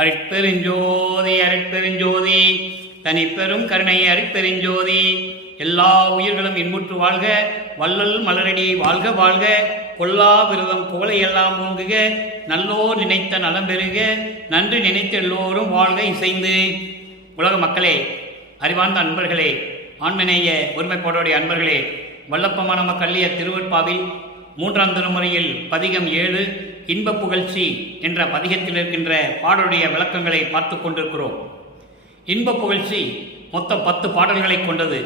அருட்பெருஞ்சோதி அருட்பெருஞ்சோதி தனிப்பெரும் கருணை அருட்பெருஞ்சோதி. எல்லா உயிர்களும் இன்புற்று வாழ்க, வள்ளல் மலரடி வாழ்க வாழ்க, கொல்லா விரதம் புகழையெல்லாம் ஓங்குக, நல்லோர் நினைத்த நலம் பெறுக, நன்று நினைத்த எல்லோரும் வாழ்க இசைந்து. உலக மக்களே, அறிவார்ந்த அன்பர்களே, ஆண்மநேய ஒருமைப்பாடுடைய அன்பர்களே, வல்லப்பமான கல்லிய திருவற்பாவில் 3ஆம் திருமுறையில் பதிகம் 7 இன்ப புகழ்ச்சி என்ற பதிகத்தில் இருக்கின்ற பாடலுடைய விளக்கங்களை பார்த்து கொண்டிருக்கிறோம். இன்ப புகழ்ச்சி மொத்தம் 10 பாடல்களை கொண்டது.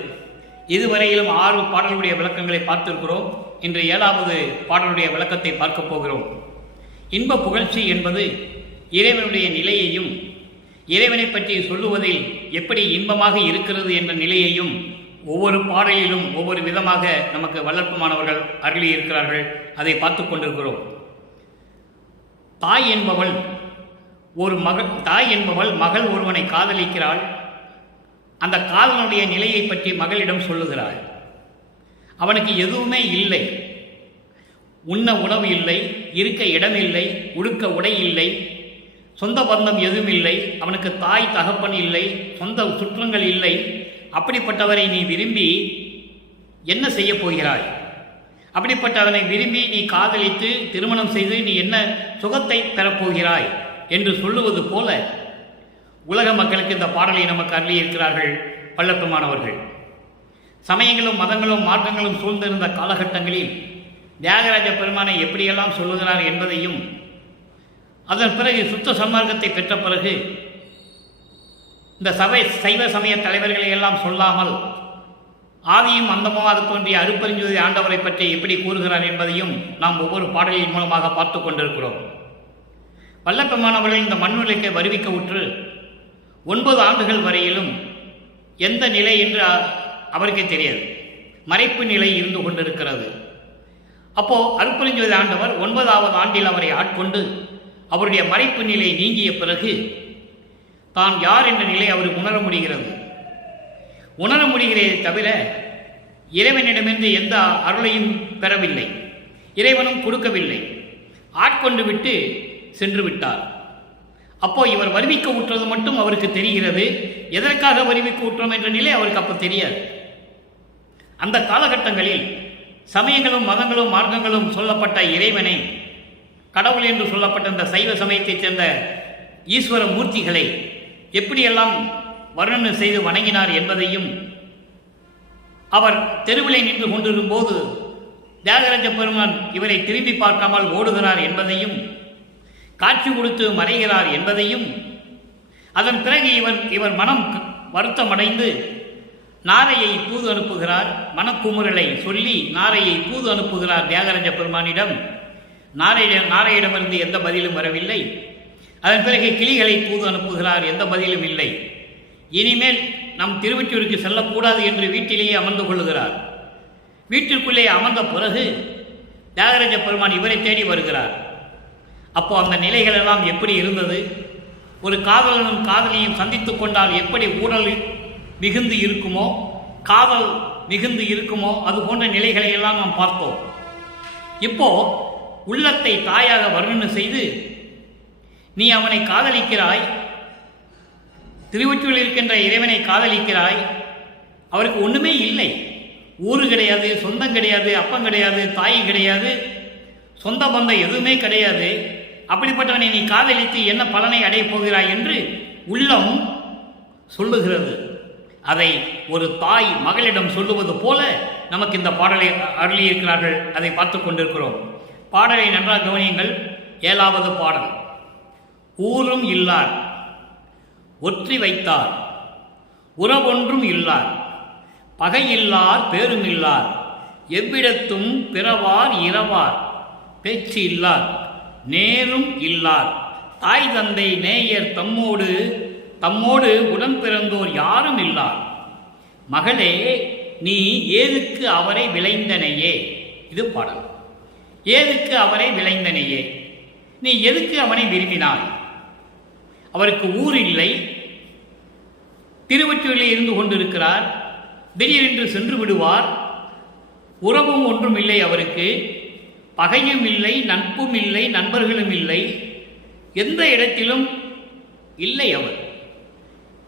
இதுவரையிலும் 6 பாடலுடைய விளக்கங்களை பார்த்திருக்கிறோம். இன்று 7வது பாடலுடைய விளக்கத்தை பார்க்க போகிறோம். இன்ப புகழ்ச்சி என்பது இறைவனுடைய நிலையையும், இறைவனை பற்றி சொல்லுவதில் எப்படி இன்பமாக இருக்கிறது என்ற நிலையையும் ஒவ்வொரு பாடலிலும் ஒவ்வொரு விதமாக நமக்கு வல்லற்பமானவர்கள் அருளி இருக்கிறார்கள். அதை பார்த்து கொண்டிருக்கிறோம். தாய் என்பவள் மகள் ஒருவனை காதலிக்கிறாள். அந்த காதலனுடைய நிலையை பற்றி மகளிடம் சொல்லுகிறாள். அவனுக்கு எதுவுமே இல்லை, உண்ண உணவு இல்லை, இருக்க இடம் இல்லை, உடுக்க உடை இல்லை, சொந்த பந்தம் எதுவும் இல்லை, அவனுக்கு தாய் தகப்பன் இல்லை, சொந்த சுற்றங்கள் இல்லை. அப்படிப்பட்டவரை நீ விரும்பி என்ன செய்ய போகிறாய்? அப்படிப்பட்டவனை விரும்பி நீ காதலித்து திருமணம் செய்து நீ என்ன சுகத்தை பெறப்போகிறாய் என்று சொல்லுவது போல உலக மக்களுக்கு இந்த பாடலை நமக்கு அருளியிருக்கிறார்கள் வல்லற்பமானவர்கள். சமயங்களும் மதங்களும் மாற்றங்களும் சூழ்ந்திருந்த காலகட்டங்களில் தியாகராஜ பெருமானை எப்படியெல்லாம் சொல்லுகிறார் என்பதையும், அதன் பிறகு சுத்த சன்மார்க்கத்தை பெற்ற பிறகு இந்த சைவ சமய தலைவர்களை எல்லாம் சொல்லாமல் ஆதியும் அந்தமாக தோன்றிய அருட்பெருஞ்சோதி ஆண்டவரை பற்றி எப்படி கூறுகிறார் என்பதையும் நாம் ஒவ்வொரு பாடலின் மூலமாக பார்த்து கொண்டிருக்கிறோம். வல்லப்பெருமானவர்கள் இந்த மண்ணுலைக்கு வருவிக்க உற்று 9 ஆண்டுகள் வரையிலும் எந்த நிலை என்று அவருக்கே தெரியாது, மறைப்பு நிலை இருந்து கொண்டிருக்கிறது. அப்போ அருட்பெருஞ்சோதி ஆண்டவர் 9வது ஆண்டில் அவரை ஆட்கொண்டு அவருடைய மறைப்பு நிலை நீங்கிய பிறகு தான் யார் என்ற நிலை அவர் உணர முடிகிறதே தவிர இறைவனிடமிருந்து எந்த அருளையும் பெறவில்லை, இறைவனும் கொடுக்கவில்லை. ஆட்கொண்டு விட்டு சென்று விட்டார். அப்போ இவர் வருவிக்க உற்றது மட்டும் அவருக்கு தெரிகிறது. எதற்காக வருவிக்க உற்றோம் என்ற நிலை அவருக்கு அப்போ தெரியாது. அந்த காலகட்டங்களில் சமயங்களும் மதங்களும் மார்க்கங்களும் சொல்லப்பட்ட இறைவனை, கடவுள் என்று சொல்லப்பட்ட இந்த சைவ சமயத்தைச் சேர்ந்த ஈஸ்வர மூர்த்திகளை எப்படியெல்லாம் வர்ணனை செய்து வணங்கினார் என்பதையும், அவர் தெருவிலை நின்று கொண்டிருக்கும் போது தியாகராஜ பெருமான் இவரை திரும்பி பார்க்காமல் ஓடுகிறார் என்பதையும், காட்சி கொடுத்து மறைகிறார் என்பதையும், அதன் பிறகு இவர் மனம் வருத்தமடைந்து நாரையை தூது அனுப்புகிறார். மனக்குமுறலை சொல்லி நாரையை தூது அனுப்புகிறார் தியாகராஜ பெருமானிடம். நாரையிடமிருந்து எந்த பதிலும் வரவில்லை. அதன் பிறகு கிளிகளை தூது அனுப்புகிறார், எந்த பதிலும் இல்லை. இனிமேல் நம் திருவொற்றியூருக்கு செல்லக்கூடாது என்று வீட்டிலேயே அமர்ந்து கொள்ளுகிறார். வீட்டிற்குள்ளே அமர்ந்த பிறகு தியாகராஜ பெருமான் இவரை தேடி வருகிறார். அப்போ அந்த நிலைகள் எல்லாம் எப்படி இருந்தது? ஒரு காதலனும் காதலியும் சந்தித்து கொண்டால் எப்படி ஊடல் மிகுந்து இருக்குமோ, காதல் மிகுந்து இருக்குமோ, அது போன்ற நிலைகளை எல்லாம் நாம் பார்த்தோம். இப்போ உள்ளத்தை தாயாக வர்ணனை செய்து, நீ அவனை காதலிக்கிறாய், திருவொற்றியூரில் இருக்கின்ற இறைவனை காதலிக்கிறாய், அவருக்கு ஒன்றுமே இல்லை, ஊரு கிடையாது, சொந்தம் கிடையாது, அப்பம் கிடையாது, தாய் கிடையாது, சொந்த பந்தம் எதுவுமே கிடையாது. அப்படிப்பட்டவனை நீ காதலித்து என்ன பலனை அடையப் போகிறாய் என்று உள்ளம் சொல்லுகிறது. அதை ஒரு தாய் மகளிடம் சொல்லுவது போல நமக்கு இந்த பாடலை அருளியிருக்கிறார்கள். அதை பார்த்து கொண்டிருக்கிறோம். பாடலை நன்றாக கவனியுங்கள். 7வது பாடல். ஊரும் இல்லார், ஒற்றி வைத்தார், உறவொன்றும் இல்லார், பகையில்லார், பேரும் இல்லார், எவ்விடத்தும் பிறவார் இரவார், பேச்சு இல்லார், நேரும் இல்லார், தாய் தந்தை நேயர் தம்மோடு உடன் பிறந்தோர் யாரும் இல்லார், மகளே நீ ஏதுக்கு அவரை விளைந்தனையே. இது பாடல். ஏதுக்கு அவரை விளைந்தனையே, நீ எதுக்கு அவனை விரும்பினாய்? அவருக்கு ஊர் இல்லை, திருவொற்றியூரில் இருந்து கொண்டிருக்கிறார், திடீரென்று சென்று விடுவார், உறவும் ஒன்றும் இல்லை அவருக்கு, பகையும் இல்லை, நட்பும் இல்லை, நண்பர்களும் இல்லை, எந்த இடத்திலும் இல்லை. அவர்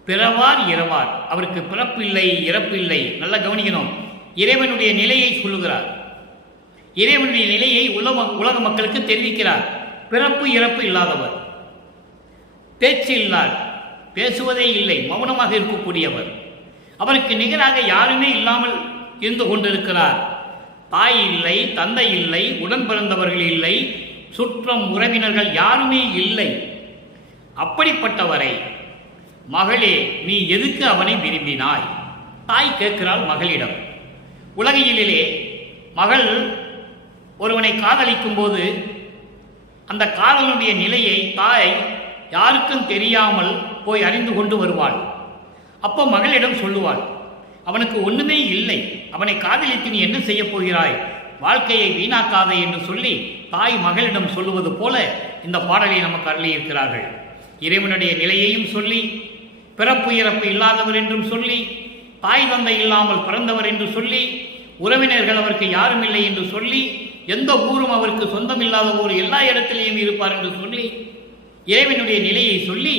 பிறவார் இரவார், அவருக்கு பிறப்பில்லை இறப்பில்லை. நல்லா கவனிக்கணும். இறைவனுடைய நிலையை சொல்லுகிறார். இறைவனுடைய நிலையை உலக மக்களுக்கு தெரிவிக்கிறார். பிறப்பு இறப்பு இல்லாதவர், பேச்சு இல்லார், பேசுவதே இல்லை, மௌனமாக இருக்கக்கூடியவர். அவருக்கு நிகராக யாருமே இல்லாமல் இருந்து கொண்டிருக்கிறார். தாய் இல்லை, தந்தை இல்லை, உடன் பிறந்தவர்கள் இல்லை, சுற்றம் உறவினர்கள் யாருமே இல்லை. அப்படிப்பட்டவரை மகளே நீ எதுக்கு அவனை விரும்பினாய்? தாய் கேட்கிறாள் மகளிடம். உலகியலிலே மகள் ஒருவனை காதலிக்கும் போது அந்த காதலுடைய நிலையை தாய் யாருக்கும் தெரியாமல் போய் அறிந்து கொண்டு வருவாள். அப்போ மகளிடம் சொல்லுவாள், அவனுக்கு ஒன்றுமே இல்லை, அவனை காதலித்து நீ என்ன செய்ய போகிறாய், வாழ்க்கையை வீணாக்காதே என்று சொல்லி தாய் மகளிடம் சொல்லுவது போல இந்த பாடலை நமக்கு அருளியிருக்கிறார்கள். இறைவனுடைய நிலையையும் சொல்லி, பிறப்பு இறப்பு இல்லாதவர் என்றும் சொல்லி, தாய் தந்தை இல்லாமல் பிறந்தவர் என்று சொல்லி, உறவினர்கள் அவருக்கு யாரும் இல்லை என்று சொல்லி, எந்த ஊரும் அவருக்கு சொந்தம் இல்லாத ஊர், எல்லா இடத்திலேயும் இருப்பார் என்று சொல்லி, இறைவனுடைய நிலையை சொல்லி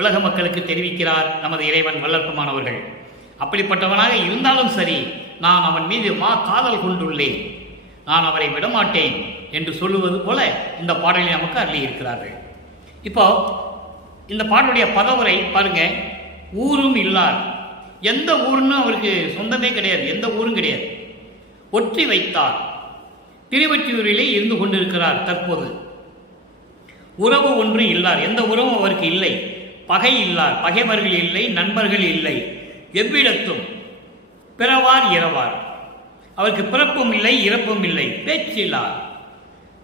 உலக மக்களுக்கு தெரிவிக்கிறார் நமது இறைவன் வல்லற்பமானவர்கள். அப்படிப்பட்டவனாக இருந்தாலும் சரி, நான் அவன் மீது காதல் கொண்டுள்ளேன், நான் அவரை விடமாட்டேன் என்று சொல்லுவது போல இந்த பாடலை நமக்கு அருளியிருக்கிறார்கள். இப்போ இந்த பாடலுடைய பதவுரை பாருங்க. ஊரும் இல்லார், எந்த ஊருன்னு அவருக்கு சொந்தமே கிடையாது, எந்த ஊரும் கிடையாது. ஒற்றி வைத்தார், திருவொற்றியூரிலே இருந்து கொண்டிருக்கிறார் தற்போது. உறவு ஒன்று இல்லார், எந்த உறவும் அவருக்கு இல்லை. பகை இல்லார், பகைவர்கள் இல்லை, நண்பர்கள் இல்லை. எவ்விடத்தும் பிறவார் இரவார், அவருக்கு பிறப்பும் இல்லை இறப்பும் இல்லை. பேச்சில்லார்,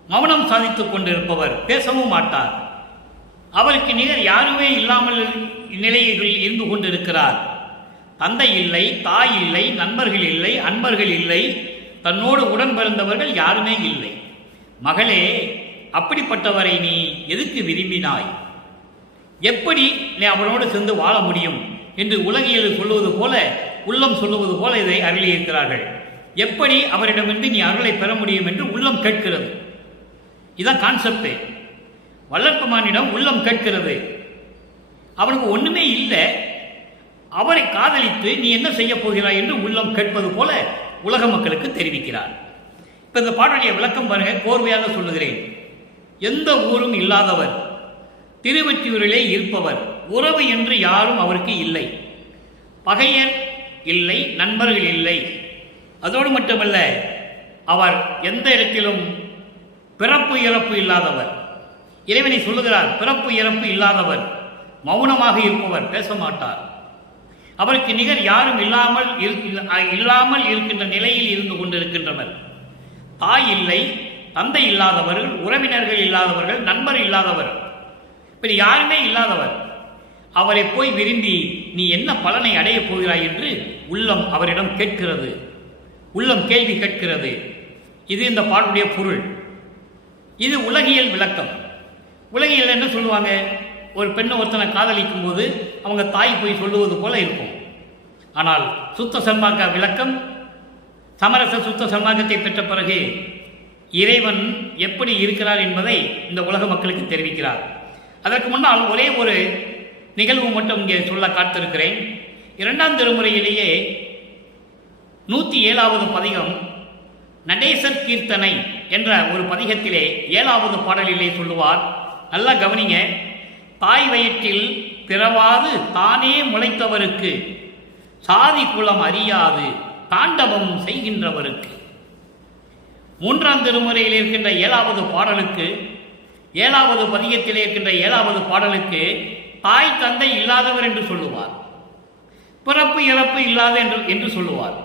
மௌனம் சாதித்துக் கொண்டிருப்பவர், பேசவும் மாட்டார். அவருக்கு நிகர் யாருமே இல்லாமல் நிலையில் இருந்து கொண்டிருக்கிறார். தந்தை இல்லை, தாய் இல்லை, நண்பர்கள் இல்லை, அன்பர்கள் இல்லை, தன்னோடு உடன் பிறந்தவர்கள் யாருமே இல்லை. மகளே, அப்படிப்பட்டவரை நீ எதுக்கு விரும்பினாய்? எப்படி நீ அவனோடு சேர்ந்து வாழ முடியும் என்று உலகியல் சொல்லுவது போல, உள்ளம் சொல்லுவது போல இதை அருளியிருக்கிறார்கள். எப்படி அவரிடமிருந்து நீ அருளை பெற முடியும் என்று உள்ளம் கேட்கிறது. இதுதான் கான்செப்ட். வல்லற்பமானிடம் உள்ளம் கேட்கிறது. அவனுக்கு ஒண்ணுமே இல்லை, அவரை காதலித்து நீ என்ன செய்ய போகிறாய் என்று உள்ளம் கேட்பது போல உலக மக்களுக்கு தெரிவிக்கிறார். இப்ப இந்த பாடலுடைய விளக்கம் பாருங்க, கோர்வையாக சொல்லுகிறேன். எந்த ஊரும் இல்லாதவர், திருவொற்றியூரிலே இருப்பவர், உறவு என்று யாரும் அவருக்கு இல்லை. பகையர் இல்லை, நண்பர்கள் இல்லை. அதோடு மட்டுமல்ல, அவர் எந்த இடத்திலும் பிறப்பு இறப்பு இல்லாதவர். இறைவனை சொல்லுகிறார், பிறப்பு இறப்பு இல்லாதவர், மௌனமாக இருப்பவர், பேச மாட்டார். அவருக்கு நிகர் யாரும் இல்லாமல் இருக்கின்ற நிலையில் இருந்து கொண்டிருக்கின்றனர். தாய் இல்லை, தந்தை இல்லாதவர்கள், உறவினர்கள் இல்லாதவர்கள், நண்பர் இல்லாதவர், இப்படி யாருமே இல்லாதவர். அவரை போய் விரும்பி நீ என்ன பலனை அடையப் போகிறாய் என்று உள்ளம் அவரிடம் கேட்கிறது. உள்ளம் கேள்வி கேட்கிறது. இது இந்த பாடலுடைய பொருள். இது உலகியல் விளக்கம். உலகியல் என்ன சொல்லுவாங்க? ஒரு பெண்ணை ஒருத்தனை காதலிக்கும் போது அவங்க தாய் போய் சொல்லுவது போல இருக்கும். ஆனால் சுத்த சன்மார்க்க விளக்கம், சமரச சுத்த சன்மார்க்கத்தை பெற்ற பிறகு இறைவன் எப்படி இருக்கிறார் என்பதை இந்த உலக மக்களுக்கு தெரிவிக்கிறார். அதற்கு முன்னால் ஒரே ஒரு நிகழ்வு மட்டும் இங்கே சொல்ல காத்திருக்கிறேன். 2ஆம் திருமுறையிலேயே 107வது பதிகம் நடேசர் கீர்த்தனை என்ற ஒரு பதிகத்திலே 7வது பாடலிலே சொல்லுவார். நல்லா கவனிங்க. தாய் வயிற்றில் பிறவாது தானே முளைத்தவருக்கு, சாதி குலம் அறியாது தாண்டவம் செய்கின்றவருக்கு. 3ஆம் திருமுறையில் இருக்கின்ற 7வது பாடலுக்கு, 7வது பதிகத்திலே இருக்கின்ற 7வது பாடலுக்கு தாய் தந்தை இல்லாதவர் என்று சொல்லுவார், பிறப்பு இறப்பு இல்லாத என்று சொல்லுவார்.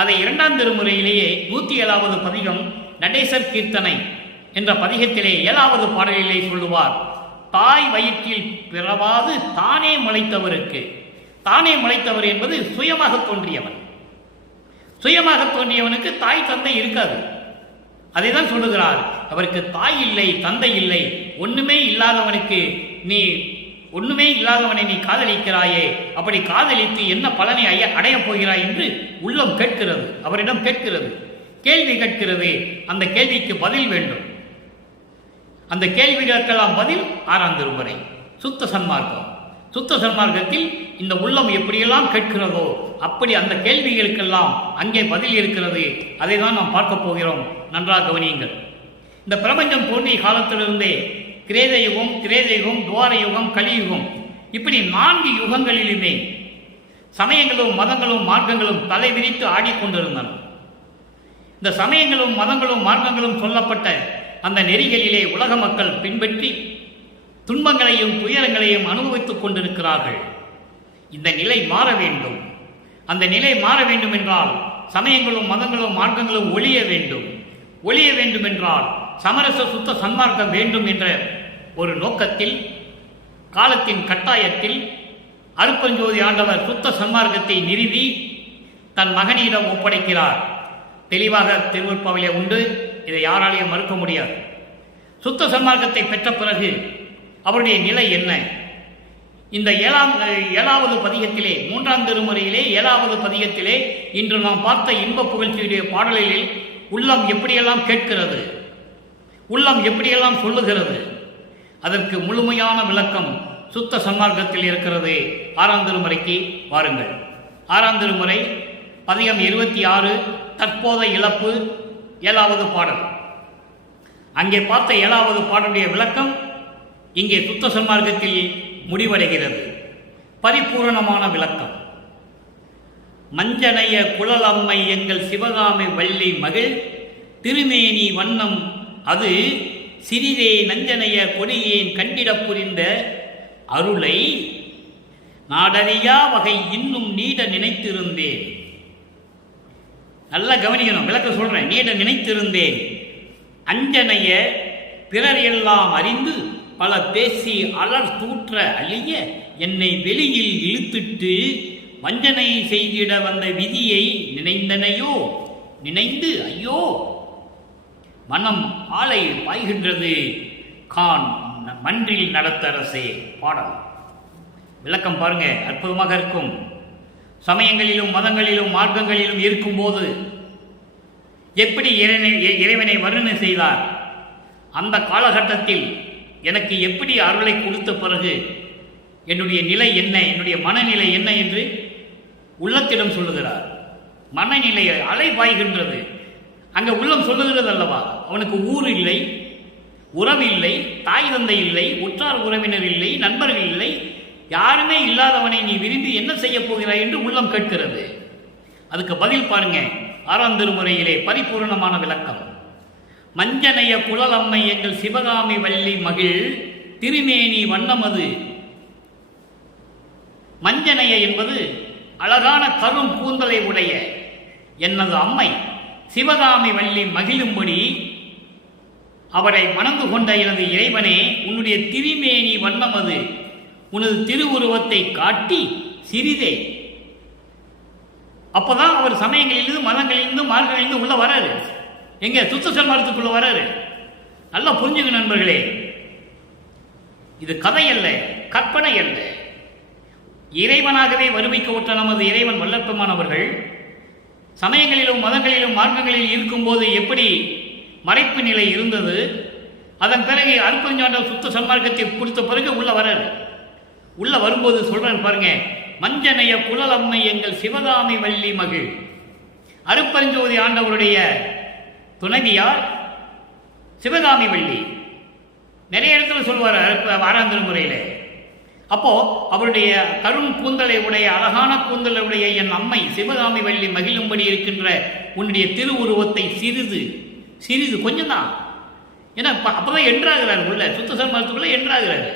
அதை 2ஆம் திருமுறையிலேயே 107வது பதிகம் நடேசர் கீர்த்தனை என்ற பதிகத்திலே 7வது பாடலிலே சொல்லுவார், தாய் வயிற்றில் பிறவாது தானே முளைத்தவருக்கு. தானே முளைத்தவர் என்பது சுயமாக தோன்றியவன். சுயமாக தோன்றியவனுக்கு தாய் தந்தை இருக்காது. அதை தான் சொல்லுகிறார். அவருக்கு தாய் இல்லை, தந்தை இல்லை, ஒண்ணுமே இல்லாதவனுக்கு நீ ஒண்ணுமே இல்லாதவனை நீ காதலிக்கிறாயே, அப்படி காதலித்து என்ன பலனை அடையப் போகிறாய் என்று உள்ளம் கேட்கிறது, அவரிடம் கேட்கிறது, கேள்வி கேட்கிறது. அந்த கேள்விக்கு பதில் வேண்டும். அந்த கேள்விகளுக்கெல்லாம் பதில் 6ஆம் திருமுறை சுத்த சன்மார்க்கம். சுத்த சன்மார்க்கத்தில் இந்த உள்ளம் எப்படியெல்லாம் கேட்கிறதோ அப்படி அந்த கேள்விகளுக்கெல்லாம் அங்கே பதில் இருக்கிறது. அதை தான் நாம் பார்க்க போகிறோம். நன்றாக கவனியுங்கள். இந்த பிரபஞ்சம் தோன்றிய காலத்திலிருந்தே கிரேத யுகம், திரேத யுகம், துவார யுகம், கலியுகம், இப்படி 4 யுகங்களிலுமே சமயங்களும் மதங்களும் மார்க்கங்களும் தலை விரித்து ஆடிக்கொண்டிருந்தன. இந்த சமயங்களும் மதங்களும் மார்க்கங்களும் சொல்லப்பட்ட அந்த நெறிகளிலே உலக மக்கள் பின்பற்றி துன்பங்களையும் துயரங்களையும் அனுபவித்துக் கொண்டிருக்கிறார்கள். இந்த நிலை மாற வேண்டும். அந்த நிலை மாற வேண்டும் என்றால் சமயங்களும் மதங்களும் மார்க்கங்களும் ஒழிய வேண்டும். ஒழிய வேண்டும் என்றால் சமரச சுத்த சன்மார்க்கம் வேண்டும் என்ற ஒரு நோக்கத்தில், காலத்தின் கட்டாயத்தில் அருட்பெருஞ்சோதி ஆண்டவர் சுத்த சன்மார்க்கத்தை நிறுவி தன் மகனிடம் ஒப்படைக்கிறார். தெளிவாக திருவருட்பாவிலே உண்டு. இதை யாராலையும் மறுக்க முடியாது. சுத்த சன்மார்க்கத்தை பெற்ற பிறகு அவருடைய நிலை என்ன? இந்த 7வது பதிகத்திலே, 3ஆம் திருமுறையிலே 7வது பதிகத்திலே இன்று நாம் பார்த்த இன்ப புகழ்ச்சியுடைய பாடலில் உள்ளம் எப்படியெல்லாம் கேட்கிறது, உள்ளம் எப்படியெல்லாம் சொல்லுகிறது, அதற்கு முழுமையான விளக்கம் சுத்த சன்மார்க்கத்தில் இருக்கிறது. 6ஆம் திருமுறைக்கு வாருங்கள். 6ஆம் திருமுறை பதிகம் 26, தற்போத இழப்பு, 7வது பாடல். அங்கே பார்த்த 7வது பாடலுடைய விளக்கம் இங்கே சுத்த சன்மார்க்கத்தில் முடிவடைகிறது. பரிபூரணமான விளக்கம். மஞ்சனைய குழலம்மை எங்கள் சிவகாமி வள்ளி மகிழ் திருமேனி வண்ணம் அது சிறிதே நஞ்சனைய கொடியேன் கண்டிடப் புரிந்த அருளை நாடறியா வகை இன்னும் நீட நினைத்திருந்தேன். நல்லா கவனிக்கணும், விளக்க சொல்றேன். நீட நினைத்திருந்தேன் அஞ்சனைய பிறர் எல்லாம் அறிந்து பல பேசி அலர் தூற்ற அழிய என்னை வெளியில் இழுத்துட்டு வஞ்சனை செய்திட வந்த விதியை நினைந்தனையோ நினைந்து ஐயோ மனம் ஆலை பாய்கின்றது கான் மன்றில் நடத்தரசே. பாடல் விளக்கம் பாருங்க, அற்புதமாக இருக்கும். சமயங்களிலும் மதங்களிலும் மார்க்கங்களிலும் இருக்கும்போது எப்படி இறைவனை வர்ணனை செய்தார், அந்த காலகட்டத்தில் எனக்கு எப்படி அருளை கொடுத்த பிறகு என்னுடைய நிலை என்ன, என்னுடைய மனநிலை என்ன என்று உள்ளத்திடம் சொல்லுகிறார். மனநிலை அலை பாய்கின்றது. அங்கே உள்ளம் சொல்லுகிறது அல்லவா, அவனுக்கு ஊர் இல்லை, உறவு இல்லை, தாய் தந்தை இல்லை, உற்றார் உறவினர் இல்லை, நண்பர்கள் இல்லை, யாருமே இல்லாதவனை நீ விரும்பி என்ன செய்ய போகிறாய் என்று உள்ளம் கேட்கிறது. அதுக்கு பதில் பாருங்க, 6ஆம் திருமுறையிலே பரிபூர்ணமான விளக்கம். மஞ்சனைய குழலம்மை எங்கள் சிவகாமி வள்ளி மகிழ் திருமேனி வண்ணமது. மஞ்சனைய என்பது அழகான கரும் கூந்தலை உடைய எனது அம்மை சிவகாமி வள்ளி மகிழும்படி அவரை மணந்து கொண்ட எனது இறைவனே, உன்னுடைய திருமேனி வண்ணமது, உனது திருவுருவத்தை காட்டி சிறிதே. அப்போதான் அவர் சமயங்களிலிருந்து மதங்களிலிருந்து மார்க்கங்களிலிருந்து உள்ள வராரு. எங்க சுத்த சன்மார்க்கத்துக்குள்ள வராரு. நல்லா புரிஞ்சுங்க நண்பர்களே, இது கதை அல்ல, கற்பனை அல்ல. இறைவனாகவே வறுமைக்கு உற்ற நமது இறைவன் வல்லற்பமானவர்கள் சமயங்களிலும் மதங்களிலும் மார்க்கங்களில் இருக்கும்போது எப்படி மறைப்பு நிலை இருந்தது, அதன் பிறகு அருட்பெருஞ்சாண்டவர் சுத்த சன்மார்க்கத்தை கொடுத்த பிறகு உள்ள வராரு. உள்ள வரும்போது சொல்றாரு பாருங்க, மஞ்சனைய குழலம்மை எங்கள் சிவகாமி வள்ளி மகிழ். அருட்பெருஞ்சோதி ஆண்டவருடைய துணைவியார் சிவகாமி வள்ளி. நிறைய இடத்துல சொல்வார் 6ஆம் திருமுறையில. அப்போ அவருடைய கரும் கூந்தலை உடைய அழகான கூந்தலை உடைய என் அம்மை சிவகாமி வள்ளி மகிழும்படி இருக்கின்ற உன்னுடைய திருவுருவத்தை சிறிது சிறிது கொஞ்சம் தான், ஏன்னா அப்பதான் என்றாகிறார், உள்ள சுத்த சன்மார்க்கத்துக்குள்ள என்றாகிறார்.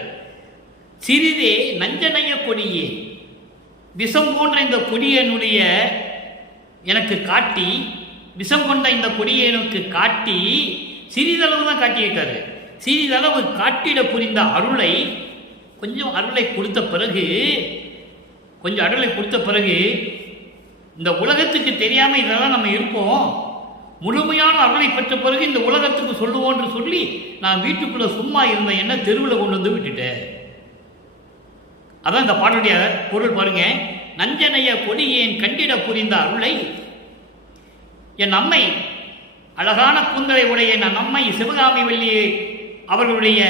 சிறிதே நஞ்சனைய கொடியே, விஷம் போன்ற இந்த கொடியனுடைய எனக்கு காட்டி, விஷம் கொண்ட இந்த கொடியனுக்கு காட்டி சிறிதளவு தான் காட்டியிருக்காரு. சிறிதளவு காட்டிட புரிந்த அருளை, கொஞ்சம் அருளை கொடுத்த பிறகு இந்த உலகத்துக்கு தெரியாம இதெல்லாம் நம்ம இருப்போம், முழுமையான அருளை பெற்ற பிறகு இந்த உலகத்துக்கு சொல்லுவோன்னு சொல்லி நான் வீட்டுக்குள்ள சும்மா இருந்த என்ன தெருவில் கொண்டு வந்து விட்டுட்டேன். அதான் இந்த பாடலுடைய பொருள் பாருங்க. நஞ்சனைய கொடியேன் கண்டிட புரிந்த அருளை என் அம்மை, அழகான கூந்தலை உடைய என் அம்மை சிவகாமி வள்ளி அவர்களுடைய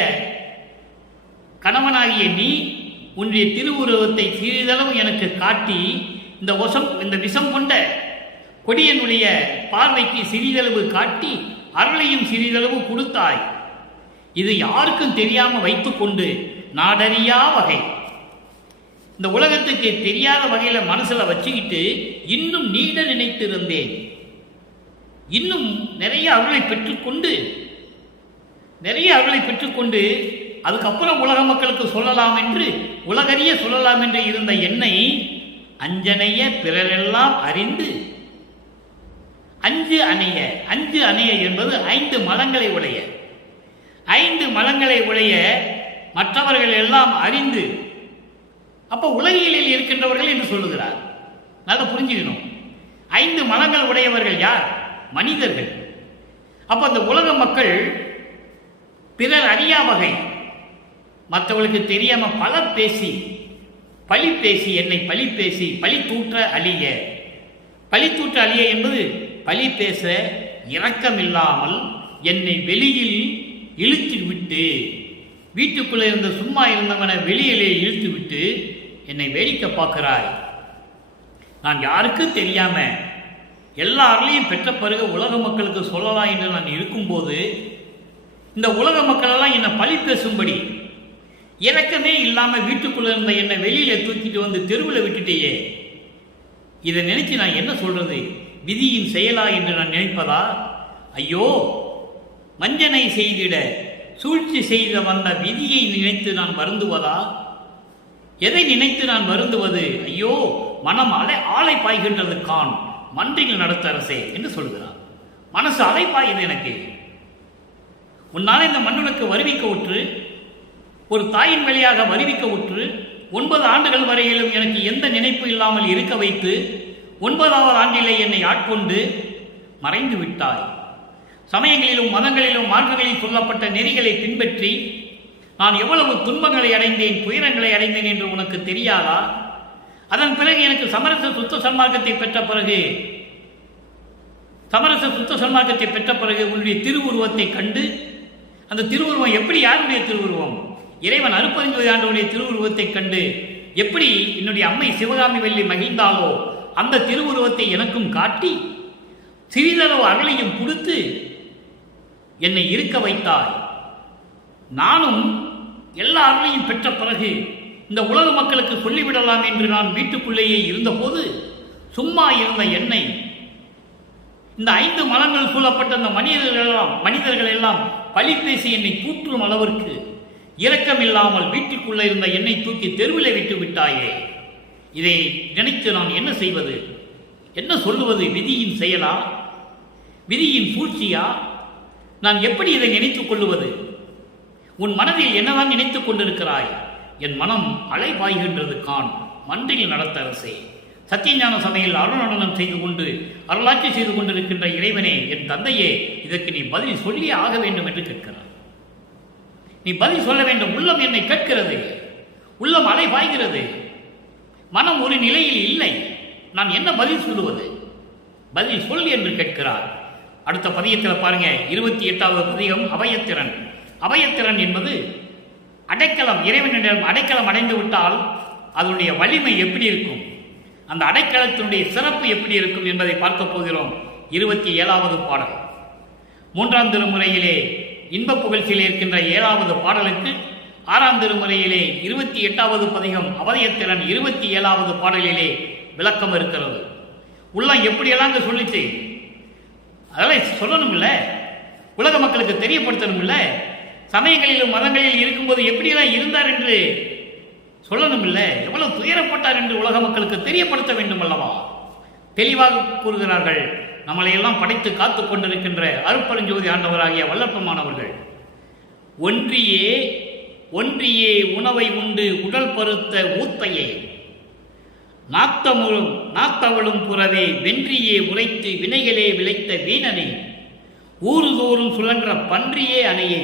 கணவனாகிய நீ உன்னுடைய திருவுருவத்தை சிறிதளவு எனக்கு காட்டி இந்த விஷம் கொண்ட கொடியனுடைய பார்வைக்கு சிறிதளவு காட்டி அருளையும் சிறிதளவு கொடுத்தாய். இது யாருக்கும் தெரியாம வைத்துக்கொண்டு நாடறியா வகை, இந்த உலகத்துக்கு தெரியாத வகையில மனசுல வச்சுக்கிட்டு இன்னும் நீட நினைத்திருந்தேன். இன்னும் நிறைய அருளை பெற்றுக்கொண்டு அதுக்கப்புறம் உலக மக்களுக்கு சொல்லலாம் என்று, உலகறிய சொல்லலாம் என்று இருந்த என்னை அஞ்சனைய பிறரெல்லாம் அறிந்து, அஞ்சு அணைய என்பது 5 மலங்களை உடைய, 5 மலங்களை உடைய மற்றவர்கள் எல்லாம் அறிந்து, அப்போ உலகியலில் இருக்கின்றவர்கள் என்று சொல்லுகிறார். நல்லா புரிஞ்சுக்கணும். 5 மலங்கள் உடையவர்கள் யார்? மனிதர்கள். அப்போ அந்த உலக மக்கள் பிறர் அறியா வகை, மற்றவர்களுக்கு தெரியாம பழி பேசி என்னை பழி தூற்ற அழிய என்பது பழி பேச இரக்கமில்லாமல் என்னை வெளியில் இழுத்து விட்டு, வீட்டுக்குள்ளே இருந்த சும்மா இருந்தவனை வெளியிலே இழுத்து விட்டு என்னை வேடிக்கை பார்க்கிறாய். நான் யாருக்கும் தெரியாம எல்லாரையும் பெற்ற பிறகு உலக மக்களுக்கு சொல்லலாம் என்று நான் இருக்கும்போது, இந்த உலக மக்களெல்லாம் என்னை பழி பேசும்படி இரக்கமே இல்லாம வீட்டுக்குள்ள இருந்த என்னை வெளியில தூக்கிட்டு வந்து தெருவில் விட்டுட்டேயே, இதை நினைச்சு நான் என்ன சொல்றது? விதியின் செயலா என்று நான் நினைப்பதா? ஐயோ, வஞ்சனை செய்திட சூழ்ச்சி செய்த வந்த விதியை நினைத்து நான் வருந்துவதா? எதை நினைத்து நான் வருந்துவது? ஐயோ, மனம் ஆலை பாய்கின்றது கான், மன்றில் நடத்த அரசே என்று சொல்கிறார். மனசு அலை பாயுது எனக்கு. உன்னால் இந்த மண்ணுக்கு வருவிக்க உற்று, ஒரு தாயின் வழியாக வருவிக்க உற்று 9 ஆண்டுகள் வரையிலும் எனக்கு எந்த நினைப்பு இல்லாமல் இருக்க வைத்து 9வது ஆண்டிலே என்னை ஆட்கொண்டு மறைந்து விட்டாய். சமயங்களிலும் மதங்களிலும் மார்க்கங்களில் சொல்லப்பட்ட நெறிகளை பின்பற்றி நான் எவ்வளவு துன்பங்களை அடைந்தேன், துயரங்களை அடைந்தேன் என்று உனக்கு தெரியாதா? அதன் பிறகு எனக்கு சமரச சுத்த சன்மார்க்கத்தை பெற்ற பிறகு உன்னுடைய திருவுருவத்தை கண்டு, அந்த திருவுருவம் எப்படி, யாருடைய திருவுருவம்? இறைவன் அருட்பெருஞ்சோதி ஆண்டவருடைய திருவுருவத்தை கண்டு எப்படி என்னுடைய அம்மை சிவகாமி வள்ளி மகிழ்ந்தாலோ அந்த திருவுருவத்தை எனக்கும் காட்டி சிறிதளவு அகலையும் கொடுத்து என்னை இருக்க வைத்தாய். நானும் எல்லா அருளையும் பெற்ற பிறகு இந்த உலக மக்களுக்கு சொல்லிவிடலாம் என்று நான் வீட்டுக்குள்ளேயே இருந்தபோது, சும்மா இருந்த என்னை இந்த 5 மலங்கள் சூழப்பட்ட அந்த மனிதர்கள் எல்லாம் பழி பேசி என்னை தூற்றும் அளவிற்கு இரக்கமில்லாமல் வீட்டுக்குள்ளே இருந்த என்னை தூக்கி தெருவில் விட்டு விட்டாயே. இதை நினைத்து நான் என்ன செய்வது? என்ன சொல்லுவது? விதியின் செயலா? விதியின் சூழ்ச்சியா? நான் எப்படி இதை நினைத்துக் கொள்ளுவது? உன் மனதில் என்னதான் நினைத்துக் கொண்டிருக்கிறாய்? என் மனம் அலை பாய்கின்றது கான், மன்றில் நடத்த அரசே. சத்தியஞான சபையில் அருணடனம் செய்து கொண்டு அருளாட்சி செய்து கொண்டிருக்கின்ற இறைவனே, என் தந்தையே, இதற்கு நீ பதில் சொல்லியே ஆக வேண்டும் என்று கேட்கிறார். நீ பதில் சொல்ல வேண்டும். உள்ளம் என்னை கேட்கிறது, உள்ளம் அலை பாய்கிறது, மனம் ஒரு நிலையில் இல்லை. நான் என்ன பதில் சொல்லுவது? பதில் சொல் என்று கேட்கிறார். அடுத்த பதியத்தில் பாருங்க, 28வது பதிகம் அபயத்திறன். அபயத்திறன் என்பது அடைக்கலம். இறைவனிடம் அடைக்கலம் அடைந்து விட்டால் அதனுடைய வலிமை எப்படி இருக்கும், அந்த அடைக்கலத்தினுடைய சிறப்பு எப்படி இருக்கும் என்பதை பார்க்க போகிறோம். 27வது பாடல். 3ஆம் திருமுறையிலே இன்பப் புகழ்ச்சியில் இருக்கின்ற 7வது பாடலுக்கு 6ஆம் திருமுறையிலே 28வது பதிகம் அபயத்திறன் 27வது பாடலிலே விளக்கம் இருக்கிறது. உள்ளம் எப்படியெல்லாம் அங்கே சொல்லிச்சு, அதெல்லாம் சொல்லணும் இல்லை, உலக மக்களுக்கு தெரியப்படுத்தணும் இல்லை, சமயங்களிலும் மதங்களில் இருக்கும்போது எப்படியெல்லாம் இருந்தார் என்று சொல்லணும் இல்லை, எவ்வளவு துயரப்பட்டார் என்று உலக மக்களுக்கு தெரியப்படுத்த வேண்டும் அல்லவா? தெளிவாக கூறுகிறார்கள். நம்மளையெல்லாம் படைத்து காத்து கொண்டிருக்கின்ற அருட்பெருஞ்சோதி ஆண்டவராகிய வல்லப்பமானவர்கள், ஒன்றியே உணவை உண்டு உடல் பருத்த ஊத்தையே, நாத்தவளும் புறவே வென்றியே உரைத்து வினைகளே விளைத்த வீணனே, ஊறுதோறும் சுழன்ற பன்றியே அணையே,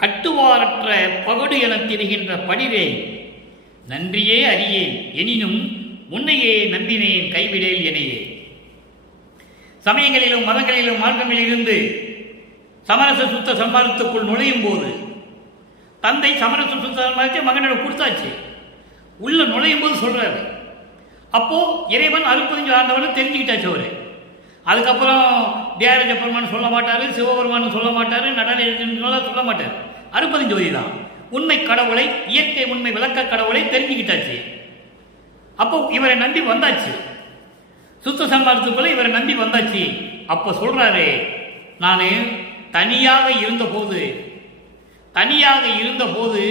கட்டுவாரற்ற பகடு என திரிகின்ற படிரே, நன்றியே அறியேன் எனினும் முன்னையே நம்பினேன் கைவிடேல் எனையே. சமயங்களிலும் மதங்களிலும் மார்க்கங்களிலிருந்து சமரச சுத்த சம்பாரத்துக்குள் நுழையும் போது தந்தை சமரச சுத்த சன்மார்க்கத்தை மகனிடம் கொடுத்தாச்சு. உள்ள நுழையும் போது சொல்றாரு. அப்போ இறைவன் அருட்பெருஞ்சோதி ஆண்டவன் தெரிஞ்சுக்கிட்டாச்சு அவரு. அதுக்கப்புறம் தியாகராஜ பெருமான் சொல்ல மாட்டாரு, சிவபெருமான் சொல்ல மாட்டாரு, நடன சொல்ல மாட்டார். அருட்பெருஞ்சோதி தான் உண்மை கடவுளை, இயற்கை உண்மை விளக்க கடவுளை தெரிஞ்சுக்கிட்டாச்சு. அப்போ இவரை நம்பி வந்தாச்சு, சுத்த சன்மார்க்கத்துக்குள்ள இவரை நம்பி வந்தாச்சு. அப்ப சொல்றாரு, நான் தனியாக இருந்தபோது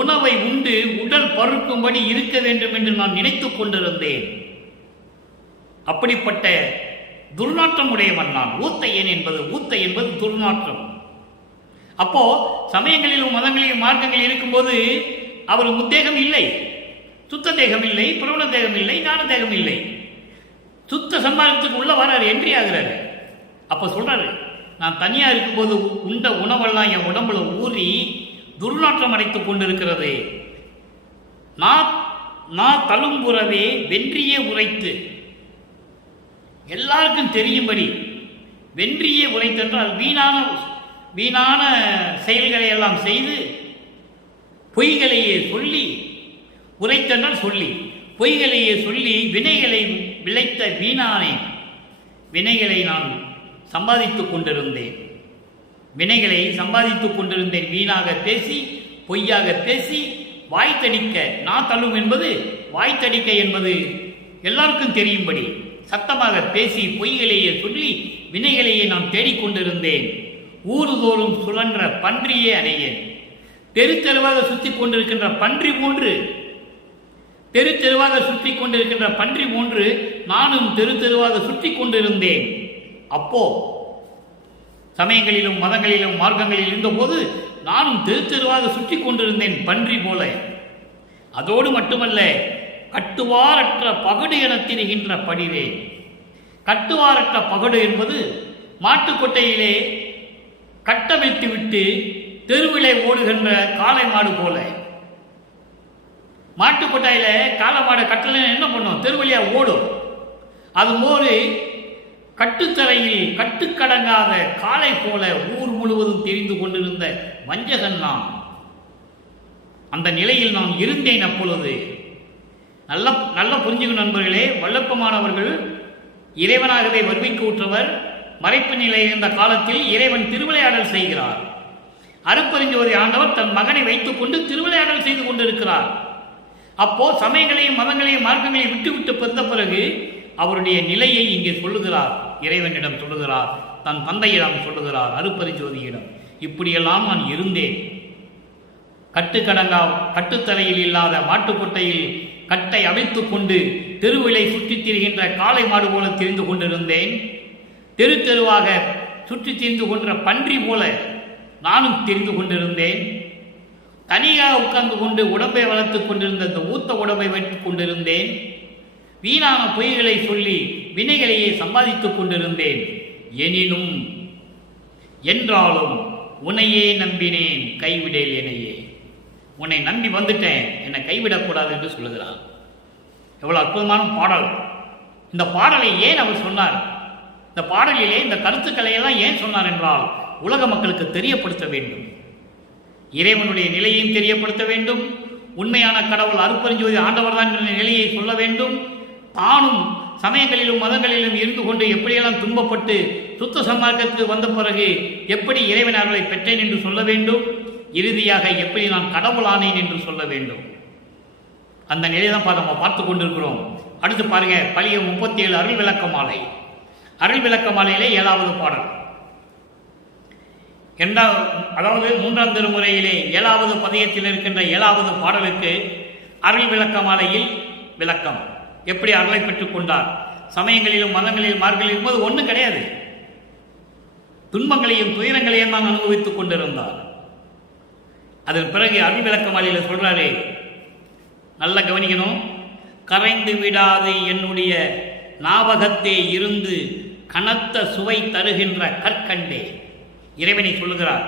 உணவை உண்டு உடல் பருக்கும்படி இருக்க வேண்டும் என்று நான் நினைத்துக் கொண்டிருந்தேன். அப்படிப்பட்ட துர்நாற்றம் உடையவன் நான். ஊத்த என்பது துர்நாற்றம். அப்போ சமயங்களிலும் மதங்களிலும் மார்க்கங்களில் இருக்கும்போது அவர் முத்தேகம் இல்லை, சுத்த தேகம் இல்லை, பிரபல தேகம் இல்லை, ஞான தேகம் இல்லை. சுத்த சன்மார்க்கத்துக்கு உள்ள வராரு, என்ட்ரி ஆகிறாரு. அப்ப சொல்றாரு, நான் தனியா இருக்கும்போது உண்ட உணவெல்லாம் என் உடம்புல ஊறி துர்நாற்றம் அடைத்துக் கொண்டிருக்கிறது. நான் தழும்புறவே வென்றியே உரைத்து, எல்லாருக்கும் தெரியும்படி வென்றியே உரைத்தென்றால் வீணான செயல்களை எல்லாம் செய்து பொய்களையே சொல்லி, உரைத்தென்றால் சொல்லி, பொய்களையே சொல்லி வினைகளை விளைத்த வீணானே. வினைகளை நான் சம்பாதித்துக் கொண்டிருந்தேன், வீணாக பேசி, பொய்யாக பேசி, வாய்த்தடிக்க. நான் தள்ளும் என்பது வாய்த்தடிக்க என்பது எல்லாருக்கும் தெரியும்படி சத்தமாக பேசி பொய்களையே சொல்லி வினைகளையே நான் தேடிக்கொண்டிருந்தேன். ஊருதோறும் சுழன்ற பன்றியே அணையேன். தெருத்தெருவாக சுற்றி கொண்டிருக்கின்ற பன்றி போன்று நானும் தெருத்தெருவாக சுற்றி கொண்டிருந்தேன். அப்போ சமயங்களிலும் மதங்களிலும் மார்க்கங்களில் இருந்தபோது நானும் தெருத்தெருவாக சுற்றி கொண்டிருந்தேன் பன்றி போல. அதோடு மட்டுமல்ல, கட்டுவாரற்ற பகடு என திரிகின்ற படிவே. கட்டுவாரற்ற பகடு என்பது மாட்டுக்கொட்டையிலே கட்டமைத்து விட்டு தெருவிலே ஓடுகின்ற காளை மாடு போல. மாட்டுக்கொட்டையில காளை மாடு கட்டளை என்ன பண்ணும்? தெருவழியா ஓடும். அது ஒரு கட்டுத்தரையில் கட்டுக்கடங்காத காளை போல ஊர் முழுவதும் தெரிந்து கொண்டிருந்த வஞ்சகன் நான். அந்த நிலையில் நான் இருந்தேன். அப்பொழுது நல்ல புரிஞ்சுக்கும் நண்பர்களே, வல்லப்பமானவர்கள் இறைவனாகவே வருவிக்கு ஊற்றவர். மறைப்பு நிலை இருந்த காலத்தில் இறைவன் திருவிளையாடல் செய்கிறார். அருட்பெருஞ்சோதி ஆண்டவர் தன் மகனை வைத்துக் கொண்டு திருவிளையாடல் செய்து கொண்டிருக்கிறார். அப்போ சமயங்களையும் மதங்களையும் மார்க்கங்களையும் விட்டுவிட்டு பிறந்த பிறகு அவருடைய நிலையை இங்கே சொல்லுகிறார். இறைவனிடம் சொல்லுகிறார், தன் தந்தையிடம் சொல்லுகிறார், அருட்பெருஞ்சோதியிடம். இப்படியெல்லாம் நான் இருந்தேன். கட்டுத்தரையில் இல்லாத மாட்டுக்கொட்டையில் கட்டை அவிழ்த்துக் கொண்டு தெருவிலை சுற்றித் திரிகின்ற காளை மாடு போல தெரிந்து கொண்டிருந்தேன். தெருவாக சுற்றித் திரிந்து கொன்ற பன்றி போல நானும் தெரிந்து கொண்டிருந்தேன். தனியாக உட்கார்ந்து கொண்டு உடம்பை வளர்த்துக் கொண்டிருந்த இந்த ஊத்த உடம்பை வைத்துக் கொண்டிருந்தேன். வீணான பொய்களை சொல்லி வினைகளையே சம்பாதித்துக் கொண்டிருந்தேன். எனினும் என்றாலும் உன்னையே நம்பினேன், கைவிடேல் என்னையே. உன்னை நம்பி வந்துட்டேன், என்னை கைவிடக்கூடாது என்று சொல்லுகிறார். எவ்வளவு அற்புதமான பாடல்! இந்த பாடலை ஏன் அவர் சொன்னார்? இந்த பாடலிலே இந்த கருத்துக்களை எல்லாம் ஏன் சொன்னார் என்றால், உலக மக்களுக்கு தெரியப்படுத்த வேண்டும். இறைவனுடைய நிலையையும் தெரியப்படுத்த வேண்டும். உண்மையான கடவுள் அருட்பெருஞ்சோதி ஆண்டவர் தான் என்ற நிலையை சொல்ல வேண்டும். தானும் சமயங்களிலும் மதங்களிலும் இருந்து கொண்டு எப்படியெல்லாம் துன்பப்பட்டு சுத்த சன்மார்க்கத்துக்கு வந்த பிறகு எப்படி இறைவன் அருளை பெற்றேன் என்று சொல்ல வேண்டும். இறுதியாக எப்படி நான் கடவுளானேன் என்று சொல்ல வேண்டும். அந்த நிலையை தான் நம்ம பார்த்து கொண்டிருக்கிறோம். அடுத்து பாருங்க, பழைய 37 அருள் விளக்க மாலை. அருள் விளக்க மாலையிலே 7வது பாடல். அதாவது 3ஆம் திருமுறையிலே 7வது பதியத்தில் இருக்கின்ற 7வது பாடலுக்கு அருள் விளக்க மாலையில் விளக்கம். எப்படி அருளை பெற்றுக் கொண்டார்? சமயங்களிலும் மதங்களிலும் மார்க்கங்களிலும் இருக்கும்போது ஒன்றும் கிடையாது. துன்பங்களையும் துயரங்களையும் தான் அனுபவித்துக் கொண்டிருந்தார். அதன் பிறகு அருள் விளக்க மாலையில் சொல்றாரு, நல்ல கவனிக்கணும். கரைந்து விடாது என்னுடைய ஞாபகத்தே இருந்து கனத்த சுவை தருகின்ற கற்கண்டே. இறைவனை சொல்லுகிறார்,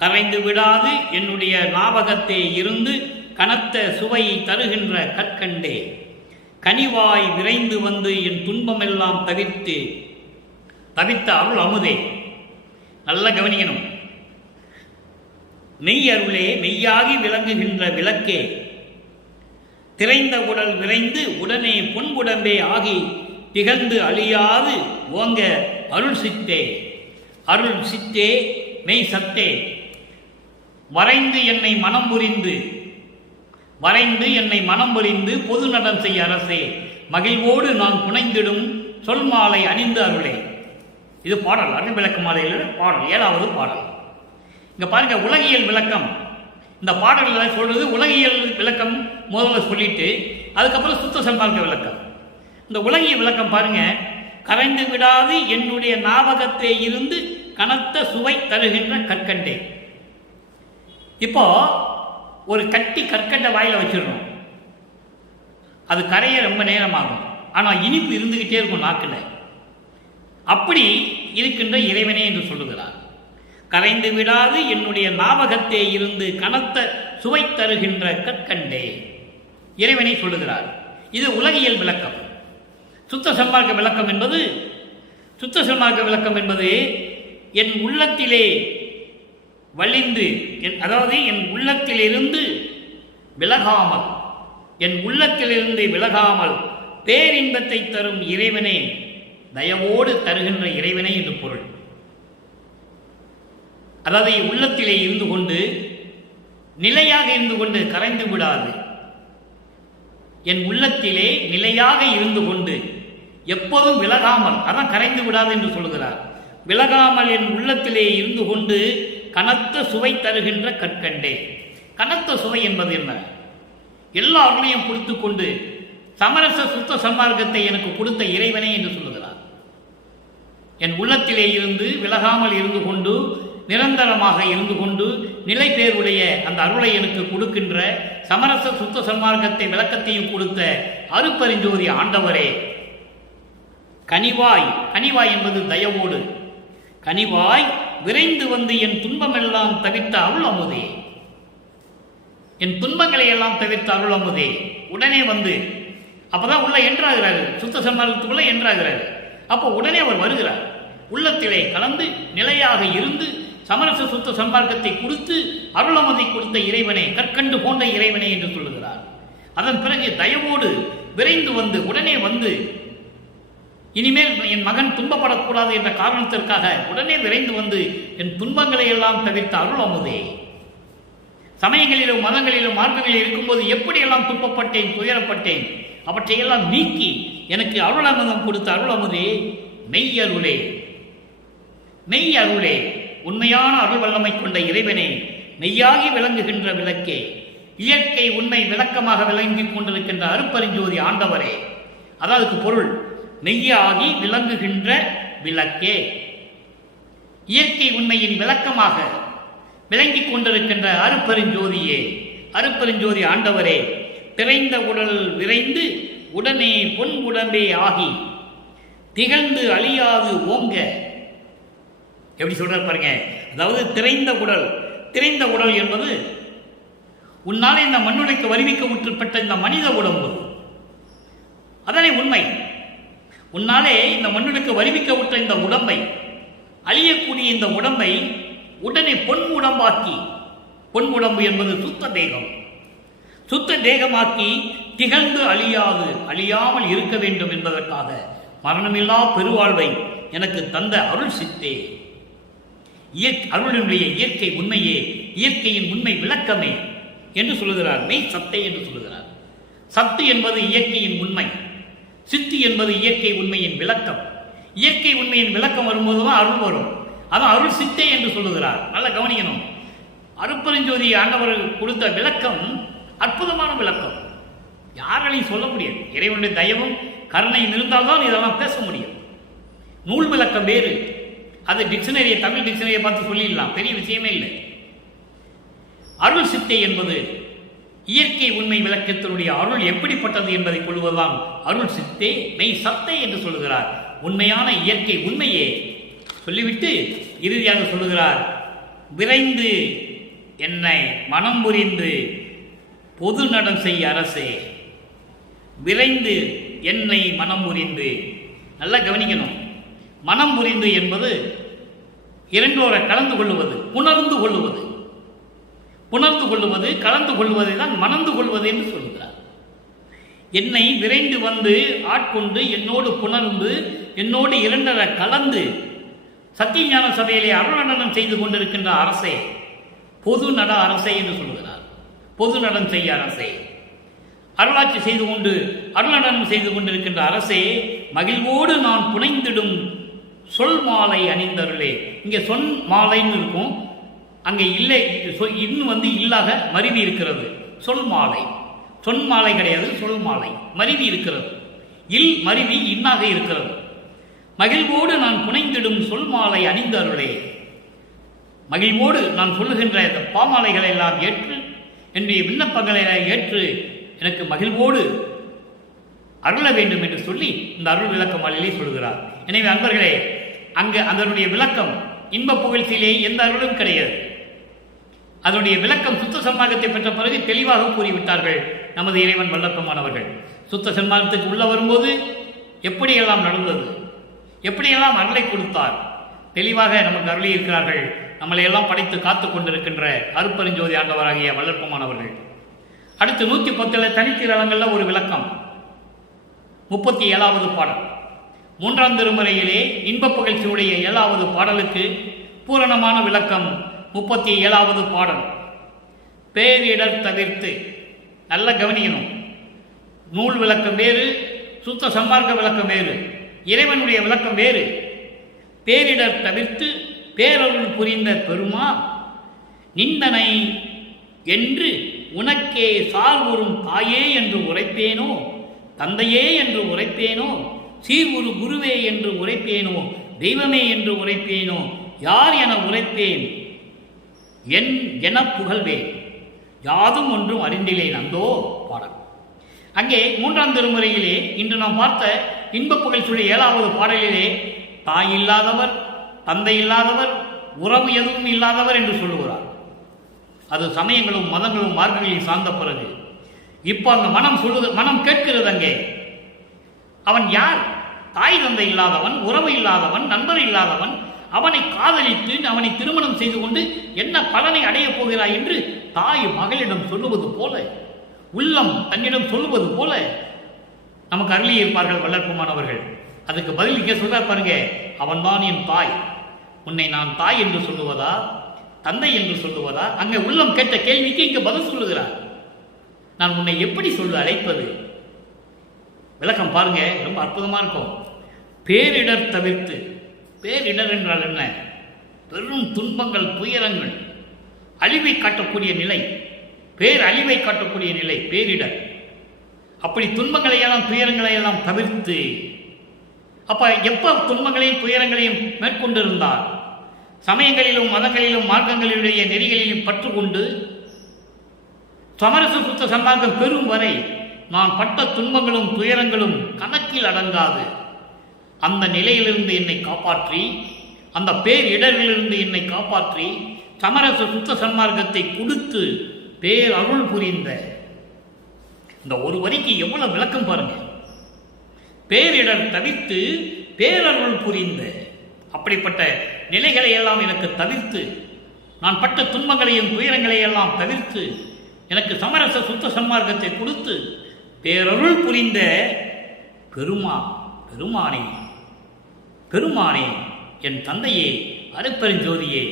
கரைந்து விடாது என்னுடைய ஞாபகத்தே இருந்து கனத்த சுவையை தருகின்ற கற்கண்டே, கனிவாய் விரைந்து வந்து என் துன்பமெல்லாம் தவித்த அருள் அமுதே. நல்ல கவனிக்கணும். மெய் அருளே மெய்யாகி விளங்குகின்ற விளக்கே, திரைந்த உடல் விரைந்து உடனே பொன்புடம்பே ஆகி திகழ்ந்து அழியாது ஓங்க அருள் சித்தே. அருள் சித்தே மெய் சத்தே, வரைந்து என்னை மனம் புரிந்து பொது நடம் செய்ய அரசே, மகிழ்வோடு நான் புனைந்திடும் சொல் மாலை அணிந்து அருளே. இது பாடல், அருள் விளக்க மாலையில் பாடல், 7வது பாடல். இங்க பாருங்க, உலகியல் விளக்கம். இந்த பாடல்களை சொல்றது உலகியல் விளக்கம் முதல்ல சொல்லிட்டு அதுக்கப்புறம் சுத்த சன்மார்க்க விளக்கம். இந்த உலகியல் விளக்கம் பாருங்க, கரைந்து விடாது என்னுடைய ஞாபகத்தை இருந்து கனத்த சுவை தருகின்ற கற்கண்டே. இப்போ ஒரு கட்டி கற்கண்டை வாயில வச்சிடணும், அது கரைய ரொம்ப நேரமாகும், ஆனால் இனிப்பு இருந்துகிட்டே இருக்கும் நாக்கில். அப்படி இருக்கின்ற இறைவனே என்று சொல்லுகிறார். கரைந்து விடாது என்னுடைய ஞாபகத்தே இருந்து கனத்த சுவை தருகின்ற கற்கண்டே, இறைவனை சொல்லுகிறார். இது உலகியல் விளக்கம். சுத்த சன்மார்க்க விளக்கம் என்பது என் உள்ளத்திலே வழிந்து, அதாவது என் உள்ளத்திலிருந்து விலகாமல் பேரின்பத்தை தரும் இறைவனே, தயவோடு தருகின்ற இறைவனே என்று பொருள். அதாவது உள்ளத்திலே இருந்து கொண்டு, நிலையாக இருந்து கொண்டு கரைந்து விடாது, என் உள்ளத்திலே நிலையாக இருந்து கொண்டு எப்போதும் விலகாமல், அதான் கரைந்து விடாது என்று சொல்கிறார். விலகாமல் என் உள்ளத்திலே இருந்து கொண்டு கனத்த சுவை தருகின்ற கற்கண்டே. கனத்த சுவை என்பது என்ன? எல்லா அருளையும் கொடுத்து கொண்டு சமரச சுத்த சன்மார்க்கத்தை எனக்கு கொடுத்த இறைவனே என்று சொல்லுகிறார். என் உள்ளத்திலே இருந்து விலகாமல் இருந்து கொண்டு, நிரந்தரமாக இருந்து கொண்டு, நிலை பேருடைய அந்த அருளை எனக்கு கொடுக்கின்ற சமரச சுத்த சன்மார்க்கத்தை விளக்கத்தையும் கொடுத்த அருட்பெருஞ்சோதி ஆண்டவரே, கனிவாய் என்பது தயவோடு, கனிவாய் விரைந்து வந்து என் துன்பமெல்லாம் தவிர்த்த அருள் அமுதே, என் துன்பங்களை எல்லாம் தவிர்த்த அருள் அமுதே, உடனே வந்து, அப்பதான் உள்ள என்றாகிறாரு, சுத்த சன்மார்க்கத்துக்குள்ள என்றாகிறாரு. அப்போ உடனே அவர் வருகிறார், உள்ளத்திலே கலந்து நிலையாக இருந்து சமரச சுத்த சன்மார்க்கத்தை கொடுத்து அருளமதை கொடுத்த இறைவனே, கற்கண்டு போன்ற இறைவனே என்று சொல்லுகிறார். அதன் பிறகு தயவோடு விரைந்து வந்து, உடனே வந்து, இனிமேல் என் மகன் துன்பப்படக்கூடாது என்ற காரணத்திற்காக உடனே விரைந்து வந்து என் துன்பங்களை எல்லாம் தவிர்த்த அருள் அமுதே. சமயங்களிலும் மதங்களிலும் மார்க்கங்களில் இருக்கும்போது எப்படியெல்லாம் துன்பப்பட்டேன், துயரப்பட்டேன், அவற்றையெல்லாம் நீக்கி எனக்கு அருள் அமுதம் கொடுத்த அருள் அமுதே, மெய் அருளே, உண்மையான அருள் வல்லமை கொண்ட இறைவனே, மெய்யாகி விளங்குகின்ற விளக்கே, இயற்கை உண்மை விளக்கமாக விளங்கிக் கொண்டிருக்கின்ற அருட்பெருஞ்சோதி ஆண்டவரே. அதாவது பொருள், மெய்யாகி விளங்குகின்ற விளக்கே, இயற்கை உண்மையின் விளக்கமாக விளங்கிக் கொண்டிருக்கின்ற அருட்பெருஞ்சோதியே, அருட்பெருஞ்சோதி ஆண்டவரே, திரைந்த உடல் விரைந்து உடனே பொன் உடம்பே ஆகி திகழ்ந்து அழியாது ஓங்க. எப்படி சொல்ற பாருங்க. அதாவது திரைந்த உடல் என்பது உன்னாலே இந்த மண்ணுடைக்கு வருவிக்க விட்டுப்பட்ட இந்த மனித உடம்பு, அதானே உண்மை. உன்னாலே இந்த மண்ணுடைக்கு வருவிக்க விட்ட இந்த உடம்பை, அழியக்கூடிய இந்த உடம்பை உடனே பொன் உடம்பாக்கி, பொன் உடம்பு என்பது சுத்த தேகமாக்கி திகழ்ந்து அழியாமல் இருக்க வேண்டும் என்பதற்காக மரணமில்லா பெருவாழ்வை எனக்கு தந்த அருள் சித்தே, அருளினுடைய இயற்கை உண்மையே, இயற்கையின் உண்மை விளக்கமே என்று சொல்லுகிறார். மெய் சத்தை என்று சொல்லுகிறார். சத்து என்பது இயற்கையின் உண்மை, சித்து என்பது இயற்கை உண்மையின் விளக்கம். இயற்கை உண்மையின் விளக்கம் வரும்போதுதான் அருள் வரும். அதான் அருள் சித்தே என்று சொல்லுகிறார். நல்லா கவனிக்கணும். அருட்பெருஞ்சோதி ஆண்டவர் கொடுத்த விளக்கம் அற்புதமான விளக்கம், யாராலையும் சொல்ல முடியாது. இறைவனுடைய தயவும் கருணையும் இருந்தால்தான் இதெல்லாம் பேச முடியும். நூல் விளக்கம் வேறு, அது டிக்ஷனரியை, தமிழ் டிக்ஷனரியை பார்த்து சொல்லிடலாம், பெரிய விஷயமே இல்லை. அருள் சித்தை என்பது இயற்கை உண்மை விளக்கத்தினுடைய அருள் எப்படிப்பட்டது என்பதை கொள்வதுதான் அருள் சித்தே, மெய் சத்தை என்று சொல்லுகிறார். உண்மையான இயற்கை உண்மையே சொல்லிவிட்டு இறுதியாக சொல்லுகிறார், விரைந்து என்னை மனம் புரிந்து பொது நடம் செய் அரசே. விரைந்து என்னை மனம் புரிந்து, நல்லா கவனிக்கணும். மனம் புரிந்து என்பது இரண்டோரை கலந்து கொள்ளுவது, உணர்ந்து கொள்ளுவது. புணர்ந்து கொள்வது, கலந்து கொள்வதை தான் மணந்து கொள்வது என்று சொல்கிறார். என்னை விரைந்து வந்து ஆட்கொண்டு என்னோடு புணர்ந்து என்னோடு இரண்டரை கலந்து சத்தியஞான சபையிலே அருள்நடனம் செய்து கொண்டிருக்கின்ற அரசே, பொது நட அரசே என்று சொல்கிறார். பொது நடம் செய்ய அரசே, அருளாட்சி செய்து கொண்டு அருள்நடனம் செய்து கொண்டிருக்கின்ற அரசே, மகிழ்வோடு நான் புனைந்திடும் சொல் மாலை அணிந்தருளே. இங்கே சொல் மாலைன்னு இருக்கும், அங்கே இல்லை, இன்னும் இல்லாத மருவி இருக்கிறது. சொல் மாலை, சொல் மாலை கிடையாது, சொல் மாலை மருவி இருக்கிறது. இல் மருவி இன்னாக இருக்கிறது. மகிழ்வோடு நான் புனைந்திடும் சொல் மாலை அணிந்தருளே. மகிழ்வோடு நான் சொல்லுகின்ற இந்த பாமாலைகளை எல்லாம் ஏற்று, என்னுடைய விண்ணப்பங்களை ஏற்று எனக்கு மகிழ்வோடு அருள வேண்டும் என்று சொல்லி இந்த அருள் விளக்க மாலையிலே சொல்கிறார். எனவே அன்பர்களே, அங்கு அதனுடைய விளக்கம் இன்ப புகழ்ச்சியிலே எந்த அருளும் கிடையாது. அதனுடைய விளக்கம் சுத்த சன்மார்க்கத்தை பெற்ற பிறகு தெளிவாக கூறிவிட்டார்கள் நமது இறைவன் வல்லப்பமானவர்கள். சுத்த சன்மார்க்கத்துக்கு உள்ள வரும்போது எப்படியெல்லாம் நடந்தது, எப்படியெல்லாம் அருளை கொடுத்தார், தெளிவாக நமக்கு அருளி இருக்கிறார்கள். நம்மளை எல்லாம் படைத்து காத்து கொண்டிருக்கின்ற அருப்பெருஞ்சோதி ஆண்டவராகிய வல்லப்பமானவர்கள். அடுத்து 110 தனித்திரளங்களில் ஒரு விளக்கம். 37வது பாடல், 3ஆம் திருமுறையிலே இன்ப புகழ்ச்சியுடைய 7வது பாடலுக்கு பூரணமான விளக்கம். 37வது பாடல், பேரிடர் தவிர்த்து. நல்ல கவனிக்கணும், நூல் விளக்கம் வேறு, சுத்த சன்மார்க்க விளக்கம் வேறு, இறைவனுடைய விளக்கம் வேறு. பேரிடர் தவிர்த்து பேரருள் புரிந்த பெருமா நிந்தனை என்று உனக்கே சார்வுறும் தாயே என்று உரைப்பேனோ, தந்தையே என்று உரைப்பேனோ, சீர்வுறு குருவே என்று உரைப்பேனோ, தெய்வமே என்று உரைப்பேனோ, யார் என உரைப்பேன் என் என புகழ்வேன், யாதும் ஒன்றும் அறிந்திலேன் அந்தோ பாடல். அங்கே 3ஆம் திருமுறையிலே இன்று நாம் பார்த்த இன்ப புகழ்ச்சியுடைய 7வது பாடலிலே தாய் இல்லாதவர், தந்தை இல்லாதவர், உறவு எதுவும் இல்லாதவர் என்று சொல்லுகிறார். அது சமயங்களும் மதங்களும் மார்க்கங்களையும் சார்ந்த பிறகு இப்போ அந்த மனம் கேட்கிறது. அங்கே அவன் யார்? தாய் தந்தை இல்லாதவன், உறவு இல்லாதவன், நண்பர் இல்லாதவன், அவனை காதலித்து அவனை திருமணம் செய்து கொண்டு என்ன பலனை அடையப் போகிறாய் என்று தாய் மகளிடம் சொல்லுவது போல, உள்ளம் தன்னிடம் சொல்லுவது போல நமக்கு அருளியிருப்பார்கள் வல்லற்பமானவர்கள். அதுக்கு பதில் இங்கே சொல்றார் பாருங்க, அவன்தான் என் தாய். உன்னை நான் தாய் என்று சொல்லுவதா, தந்தை என்று சொல்லுவதா? அங்கே உள்ளம் கேட்ட கேள்விக்கு இங்கே பதில் சொல்லுகிறார். நான் உன்னை எப்படி அழைப்பது? விளக்கம் பாருங்க, ரொம்ப அற்புதமா இருக்கும். பேரிடர் தவிர்த்து. பேரிடர் என்றால் என்ன? பெரும் துன்பங்கள், துயரங்கள், அழிவை காட்டக்கூடிய நிலை, பேரழிவை காட்டக்கூடிய நிலை பேரிடர். அப்படி துன்பங்களை எல்லாம் துயரங்களை எல்லாம் தவிர்த்து, அப்ப எப்ப துன்பங்களையும் துயரங்களையும் மேற்கொண்டிருந்தார்? சமயங்களிலும் மதங்களிலும் மார்க்கங்களிலுடைய நெறிகளிலும் பற்றுக்கொண்டு சமரச சுத்த சன்மார்க்கம் பெறும் வரை நான் பட்ட துன்பங்களும் துயரங்களும் கணக்கில் அடங்காது. அந்த நிலையிலிருந்து என்னை காப்பாற்றி, அந்த பேரிடரிலிருந்து என்னை காப்பாற்றி சமரச சுத்த சன்மார்க்கத்தை கொடுத்து பேரருள் புரிந்த இந்த ஒரு வரிக்கு எவ்வளவு விளக்கம் பாருங்க. பேரிடர் தவிர்த்து பேரருள் புரிந்த, அப்படிப்பட்ட நிலைகளை எல்லாம் எனக்கு தவிர்த்து, நான் பட்ட துன்பங்களையும் துயரங்களை எல்லாம் தவிர்த்து எனக்கு சமரச சுத்த சன்மார்க்கத்தை கொடுத்து பேரருள் புரிந்த பெருமானே, பெருமானே, என் தந்தையே, அருட்பெருஞ்சோதியே,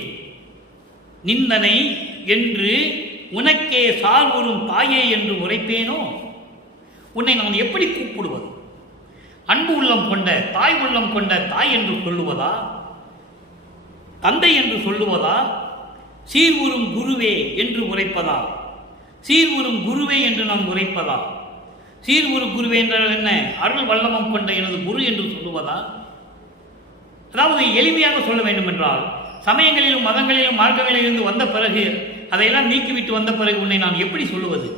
நிந்தனை என்று உனக்கே சார்வுறும் தாயே என்று உரைப்பேனோ? உன்னை நான் எப்படி கூப்பிடுவது? அன்பு உள்ளம் கொண்ட தாய், உள்ளம் கொண்ட தாய் என்று சொல்லுவதா, தந்தை என்று சொல்லுவதா, சீர்வுறும் குருவே என்று உரைப்பதா? சீர்வுறும் குருவே என்று நான் உரைப்பதா? சீர்வுறு குருவே என்றால் என்ன? அருள் வல்லமம் கொண்ட எனது குரு என்று சொல்லுவதா? அதாவது எளிமையாக சொல்ல வேண்டும் என்றால், சமயங்களிலும் மதங்களிலும் மார்க்கங்களிலிருந்து வந்த பிறகு, அதையெல்லாம் நீக்கிவிட்டு வந்த பிறகு உன்னை நான் எப்படி சொல்லுவது?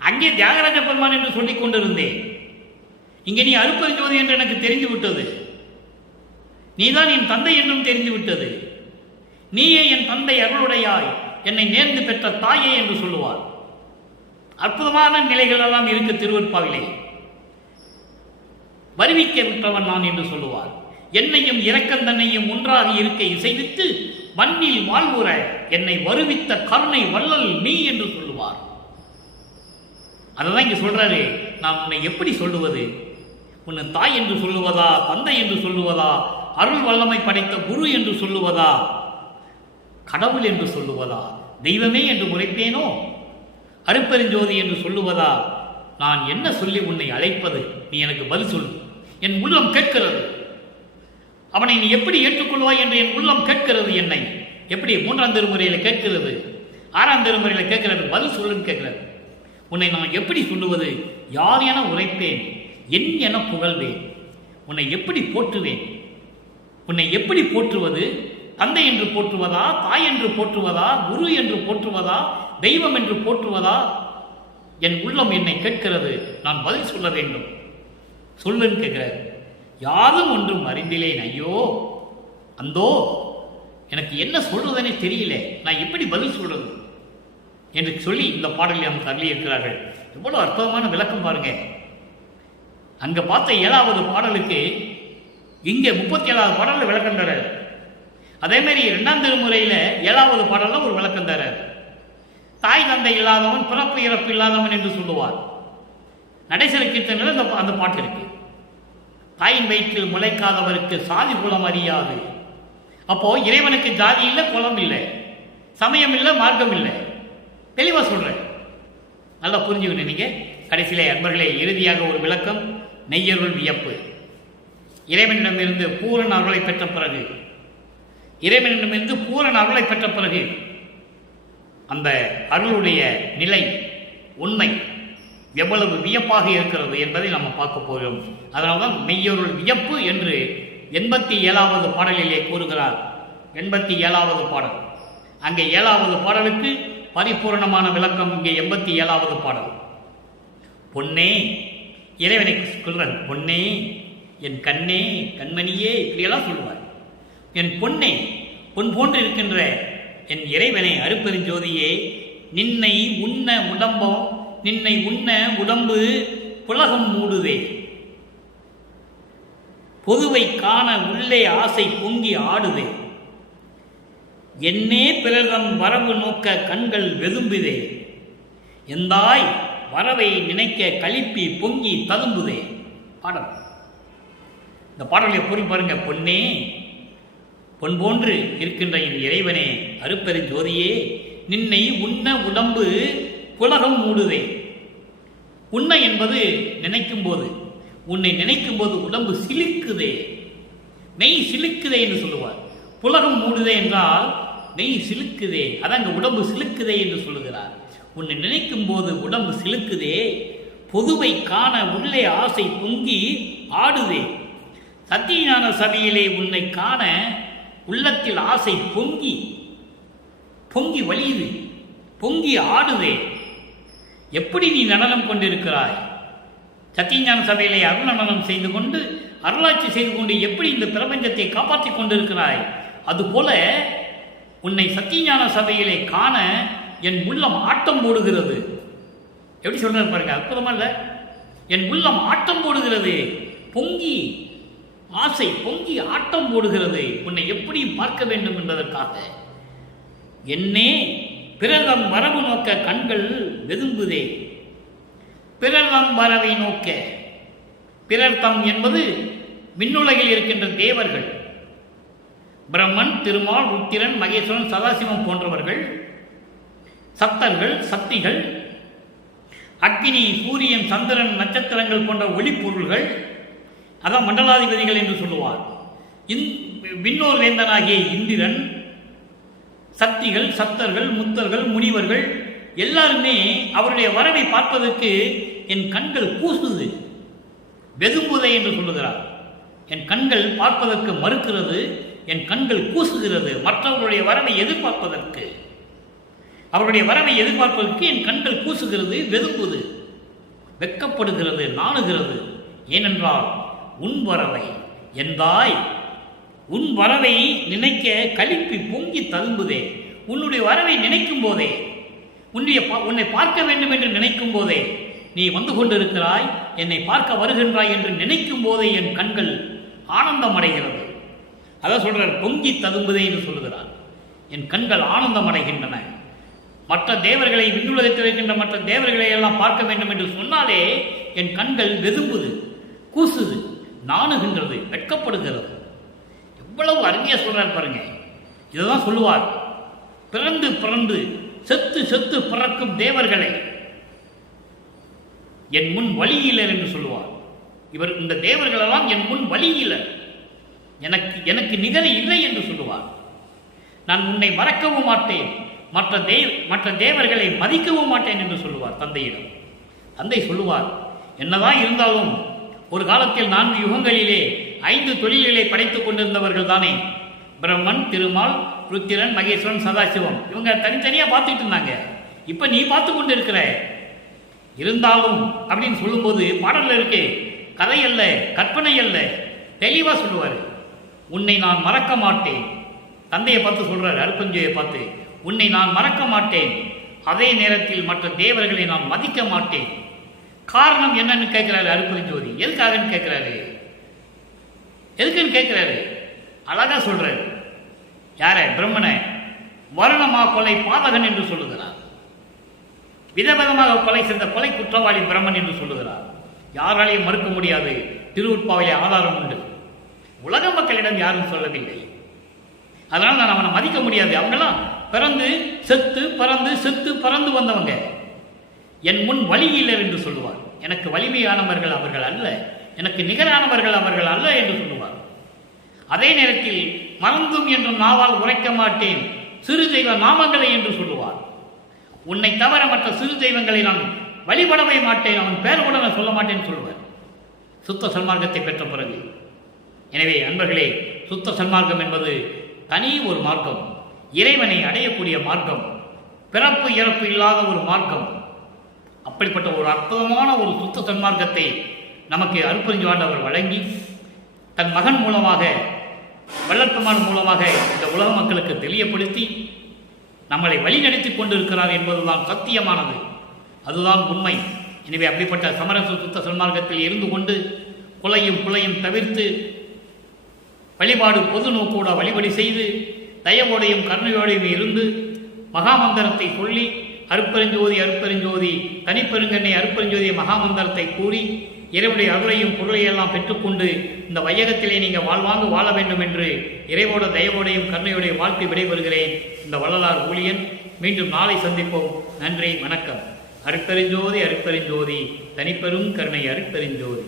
அங்கே தியாகராஜ பெருமான் என்று சொல்லிக் கொண்டிருந்தேன், இங்கே நீ அருட்பெருஞ்சோதி என்று எனக்கு தெரிந்து விட்டது. நீதான் என் தந்தை என்றும் தெரிந்து விட்டது. நீயே என் தந்தை அருளுடையாய், என்னை நேர்ந்து பெற்ற தாயே என்று சொல்லுவார். அற்புதமான நிலைகள் எல்லாம் இருக்கு திருவருட்பாவிலே. வருவிக்க விட்டவன் நான் என்று சொல்லுவார். என்னையும் இரக்கந்தன்னையும் ஒன்றாக இருக்க இசைவித்து மண்ணில் வாழ்வுற என்னை வருவித்த கருணை வள்ளல் நீ என்று சொல்லுவார். அதான் இங்க சொல்றாரு. நான் உன்னை எப்படி சொல்லுவது? உன்னை தாய் என்று சொல்லுவதா, தந்தை என்று சொல்லுவதா, அருள் வல்லமை படைத்த குரு என்று சொல்லுவதா, கடவுள் என்று சொல்லுவதா, தெய்வமே என்று உரைப்பேனோ, அருட்பெருஞ்சோதி என்று சொல்லுவதா? நான் என்ன சொல்லி உன்னை அழைப்பது? நீ எனக்கு பதில் சொல். என் உள்ளம் கேட்கிறது. அவனை நீ எப்படி ஏற்றுக்கொள்வாய் என்று என் உள்ளம் கேட்கிறது. என்னை எப்படி 3ஆம் திருமுறையில் கேட்கிறது, 6ஆம் திருமுறையில் கேட்கிறது. பதில் சொல்லுன்னு கேட்கிறது. உன்னை நான் எப்படி சொல்லுவது? யார் என உரைப்பேன், என் என புகழ்வேன், உன்னை எப்படி போற்றுவேன்? உன்னை எப்படி போற்றுவது? தந்தை என்று போற்றுவதா, தாய் என்று போற்றுவதா, குரு என்று போற்றுவதா, தெய்வம் என்று போற்றுவதா? என் உள்ளம் என்னை கேட்கிறது. நான் பதில் சொல்ல வேண்டும். சொல்லுன்னு கேட்கிறார். யாரும் ஒன்றும் அறிந்திலேன் ஐயோ அந்தோ, எனக்கு என்ன சொல்றதுனே தெரியல, நான் எப்படி பதில் சொல்றது என்று சொல்லி இந்த பாடலில் நமக்கு அள்ளி இருக்கிறார்கள். எவ்வளவு அற்புதமான விளக்கம் பாருங்க. அங்க பார்த்த 7வது பாடலுக்கு இங்கே 37வது பாடலில் விளக்கம் தரார். அதே மாதிரி 2ஆம் திருமுறையில் 7வது பாடலில் ஒரு விளக்கம் தரார். தாய் தந்தை இல்லாதவன் பிறப்பு இறப்பு இல்லாதவன் என்று சொல்லுவார். நடைசிற கீர்த்தனையில் அந்த பாட்டு இருக்கு. தாயின் வயிற்றில் முளைக்காதவருக்கு சாதி குலம் அறியாது. அப்போ இறைவனுக்கு ஜாதி இல்லை, குலம் இல்லை, சமயம் இல்லை, மார்க்கம் இல்லை. தெளிவாக சொல்றேன், நல்லா புரிஞ்சுக்கணும் நீங்க. கடைசியிலே அன்பர்களே, இறுதியாக ஒரு விளக்கம். மெய்யருள் வியப்பு. இறைவனிடமிருந்து பூரண அருளை பெற்ற பிறகு, இறைவனிடமிருந்து பூரண அருளை பெற்ற பிறகு அந்த அருளுடைய நிலை, உண்மை எவ்வளவு வியப்பாக இருக்கிறது என்பதை நம்ம பார்க்க போகிறோம். அதனால்தான் மெய்யருள் வியப்பு என்று 87வது பாடலிலே கூறுகிறார். 87வது பாடல். அங்கே 7வது பாடலுக்கு பரிபூர்ணமான விளக்கம் இங்கே 87வது பாடல். பொன்னே, இறைவனை சொல்றார். பொன்னே, என் கண்ணே, கண்மணியே, இப்படியெல்லாம் சொல்லுவார். என் பொன்னே, பொன் போன்று இருக்கின்ற என் இறைவனை, அருட்பெருஞ்சோதியே, நின்னை உண்ண உடம்போ, நின்னை உண்ண உடம்பு புலகம் மூடுதே, பொதுவை காண உள்ளே ஆசை பொங்கி ஆடுதே, என்னே பிறகம் வரவு நோக்க கண்கள் வெதும்புதே, எந்தாய் வரவை நினைக்க களிப்பி பொங்கி ததும்புதே. பாடல். இந்த பாடலை பொருள் பாருங்க. பொன்னே, பொன் போன்று இருக்கின்ற என் இறைவனே, அருட்பெருஞ்சோதியே, நின்னை உண்ண உடம்பு புலகம் மூடுதே. உண்ண என்பது நினைக்கும் போது, உன்னை நினைக்கும் போது உடம்பு சிலுக்குதே, நெய் சிலுக்குதே என்று சொல்லுவார். புலகம் மூடுதே என்றால் நெய் சிலுக்குதே, அதான் உடம்பு சிலுக்குதே என்று சொல்லுகிறார். உன்னை நினைக்கும் போது உடம்பு சிலுக்குதே, பொதுவை காண உள்ளே ஆசை பொங்கி ஆடுதே. சத்தியஞான சபையிலே உன்னை காண உள்ளத்தில் ஆசை பொங்கி பொங்கி வழியுது, பொங்கி ஆடுதே. எப்படி நீ நடனம் கொண்டிருக்கிறாய்? சத்தியஞான சபையிலே அருள் நடனம் செய்து கொண்டு, அருளாட்சி செய்து கொண்டு எப்படி இந்த பிரபஞ்சத்தை காப்பாற்றிக் கொண்டிருக்கிறாய்? அதுபோல உன்னை சத்தியஞான சபையிலே காண என் உள்ளம் ஆட்டம் போடுகிறது. எப்படி சொல்ற பாருங்க, அற்புதமா இல்ல? என் உள்ளம் ஆட்டம் போடுகிறது, பொங்கி ஆசை பொங்கி ஆட்டம் போடுகிறது, உன்னை எப்படி பார்க்க வேண்டும் என்பதற்காக. என்னே பிறர்தம் வரவு நோக்க கண்கள் வெதும்புதே. பிறர்தம் வரவை நோக்க, பிறர்தம் என்பது விண்ணுலகில் இருக்கின்ற தேவர்கள், பிரம்மன், திருமால், ருத்திரன், மகேஸ்வரன், சதாசிவம் போன்றவர்கள், சப்தர்கள், சக்திகள், அக்கினி, சூரியன், சந்திரன், நட்சத்திரங்கள் போன்ற ஒளிப்பொருள்கள், அதான் மண்டலாதிபதிகள் என்று சொல்லுவார். விண்ணோர் வேந்தனாகிய இந்திரன், சக்திகள், சப்தர்கள், முத்தர்கள், முனிவர்கள் எல்லாருமே அவருடைய வரவை பார்ப்பதற்கு என் கண்கள் கூசுது, வெதும்புதை என்று சொல்லுகிறார். என் கண்கள் பார்ப்பதற்கு மறுக்கிறது, என் கண்கள் கூசுகிறது. மற்றவர்களுடைய வரவை எதிர்பார்ப்பதற்கு, அவருடைய வரவை எதிர்பார்ப்பதற்கு என் கண்கள் கூசுகிறது, வெதும்புது, வெட்கப்படுகிறது, நாணுகிறது. ஏனென்றால் உன் வரவை எந்தாய், உன் வரவை நினைக்க களிப்பி பொங்கி ததும்புதே. உன்னுடைய வரவை நினைக்கும் போதே, உன்னை பார்க்க வேண்டும் என்று நினைக்கும் போதே, நீ வந்து கொண்டிருக்கிறாய், என்னை பார்க்க வருகின்றாய் என்று நினைக்கும் போதே என் கண்கள் ஆனந்தம் அடைகிறது. அதான் சொல்றார், பொங்கி ததும்புதே என்று சொல்லுகிறார். என் கண்கள் ஆனந்தம் அடைகின்றன. மற்ற தேவர்களை, விண்ணுலகத்தில் இருக்கின்ற மற்ற தேவர்களை எல்லாம் பார்க்க வேண்டும் என்று சொன்னாலே என் கண்கள் வெதும்புது, கூசுது, நாணுகின்றது, வெட்கப்படுகிறது. எவ்வளவு அருமையா சொல்றார் பாருங்க. இதுதான் சொல்லுவார், பிறந்து பிறந்து செத்து செத்து பிறக்கும் தேவர்களை என் முன் வழியிலர் என்று சொல்லுவார். இவர் இந்த தேவர்களெல்லாம் என் முன் வழியிலர், எனக்கு நிகர இல்லை என்று சொல்லுவார். நான் உன்னை மறக்கவும் மாட்டேன், மற்ற தேவர்களை மதிக்கவும் மாட்டேன் என்று சொல்லுவார் தந்தையிடம். தந்தை சொல்லுவார், என்னதான் இருந்தாலும் ஒரு காலத்தில் 4 யுகங்களிலே 5 தொழில்களை படைத்துக் கொண்டிருந்தவர்கள் தானே பிரம்மன், திருமால், ருத்திரன், மகேஸ்வரன், சதாசிவம். இவங்க தனித்தனியா பார்த்துட்டு இருந்தாங்க. இப்ப நீ பார்த்து கொண்டு இருக்கிற. இருந்தாலும் அப்படின்னு சொல்லும்போது பாடல்ல இருக்கு, கதை அல்ல, கற்பனை அல்ல, தெளிவா சொல்லுவார். உன்னை நான் மறக்க மாட்டேன். தந்தையை பார்த்து சொல்றாரு, அருப்பஞ்சுவை பார்த்து, உன்னை நான் மறக்க மாட்டேன், அதே நேரத்தில் மற்ற தேவர்களை நான் மதிக்க மாட்டேன். காரணம் என்னன்னு கேட்கிறாரு அருப்பெருஞ்சோதி. எதுக்காகன்னு கேட்கிறாரு, எதுக்குன்னு கேட்கிறாரு. அழகா சொல்றாரு. யார? பிரம்மனை வருணமா கொலை பாதகன் என்று சொல்லுகிறார். விதவிதமாக கொலை செய்த கொலை குற்றவாளி பிரம்மன் என்று சொல்லுகிறார். யாராலையும் மறுக்க முடியாது. திருவுட்பாவிலே ஆதாரம் உண்டு. உலக மக்களிடம் யாரும் சொல்லவில்லை. அதனால் நான் அவனை மதிக்க முடியாது. அவங்களாம் பிறந்து செத்து பறந்து செத்து பறந்து வந்தவங்க. என் முன் வழியிலர் என்று சொல்லுவார். எனக்கு வலிமையானவர்கள் அவர்கள் அல்ல, எனக்கு நிகரானவர்கள் அவர்கள் அல்ல என்று சொல்லுவார். அதே நேரத்தில் மறந்தும் என்று நாவால் உரைக்க மாட்டேன் சிறு தெய்வ நாமங்களை என்று சொல்லுவார். உன்னை தவிர மற்ற சிறு தெய்வங்களை நான் வழிபடவே மாட்டேன், அவன் பேர் கூட நான் சொல்ல மாட்டேன்னு சொல்லுவார் சுத்த சன்மார்க்கத்தை பெற்ற பிறகு. எனவே அன்பர்களே, சுத்த சன்மார்க்கம் என்பது தனி ஒரு மார்க்கம், இறைவனை அடையக்கூடிய மார்க்கம், பிறப்பு இறப்பு இல்லாத ஒரு மார்க்கம். அப்படிப்பட்ட ஒரு அற்புதமான ஒரு சுத்த சன்மார்க்கத்தை நமக்கு அருட்பெருஞ்சுவாண்டவர் வழங்கி தன் மகன் மூலமாக, வள்ளற்பெருமான் மூலமாக இந்த உலக மக்களுக்கு தெளியப்படுத்தி நம்மளை வழிநடத்தி கொண்டிருக்கிறார் என்பதுதான் சத்தியமானது, அதுதான் உண்மை. எனவே அப்படிப்பட்ட சமரச சுத்த சன்மார்க்கத்தில் இருந்து கொண்டு கொலையும் புலையும் தவிர்த்து வழிபாடு பொது நோக்கோட வழிபடி செய்து தயவோடையும் கருணையோடையும் இருந்து மகாமந்திரத்தை சொல்லி அருட்பெருஞ்சோதி அருட்பெருஞ்சோதி தனிப்பெருங்கண்ணை அருட்பெருஞ்சோதி மகாமந்திரத்தை கூறி இறைவனுடைய அருளையும் பொருளையெல்லாம் பெற்றுக்கொண்டு இந்த வையகத்திலே நீங்கள் வாழ்வாங்க வாழ வேண்டும் என்று இறைவோட தயவோடையும் கருணையோடையும் வாழ்க்கை விடைபெறுகிறேன். இந்த வள்ளலார் ஊழியன். மீண்டும் நாளை சந்திப்போம். நன்றி, வணக்கம். அருட்பெருஞ்சோதி அருட்பெருஞ்சோதி தனிப்பெரும் கருணை அருட்பெருஞ்சோதி.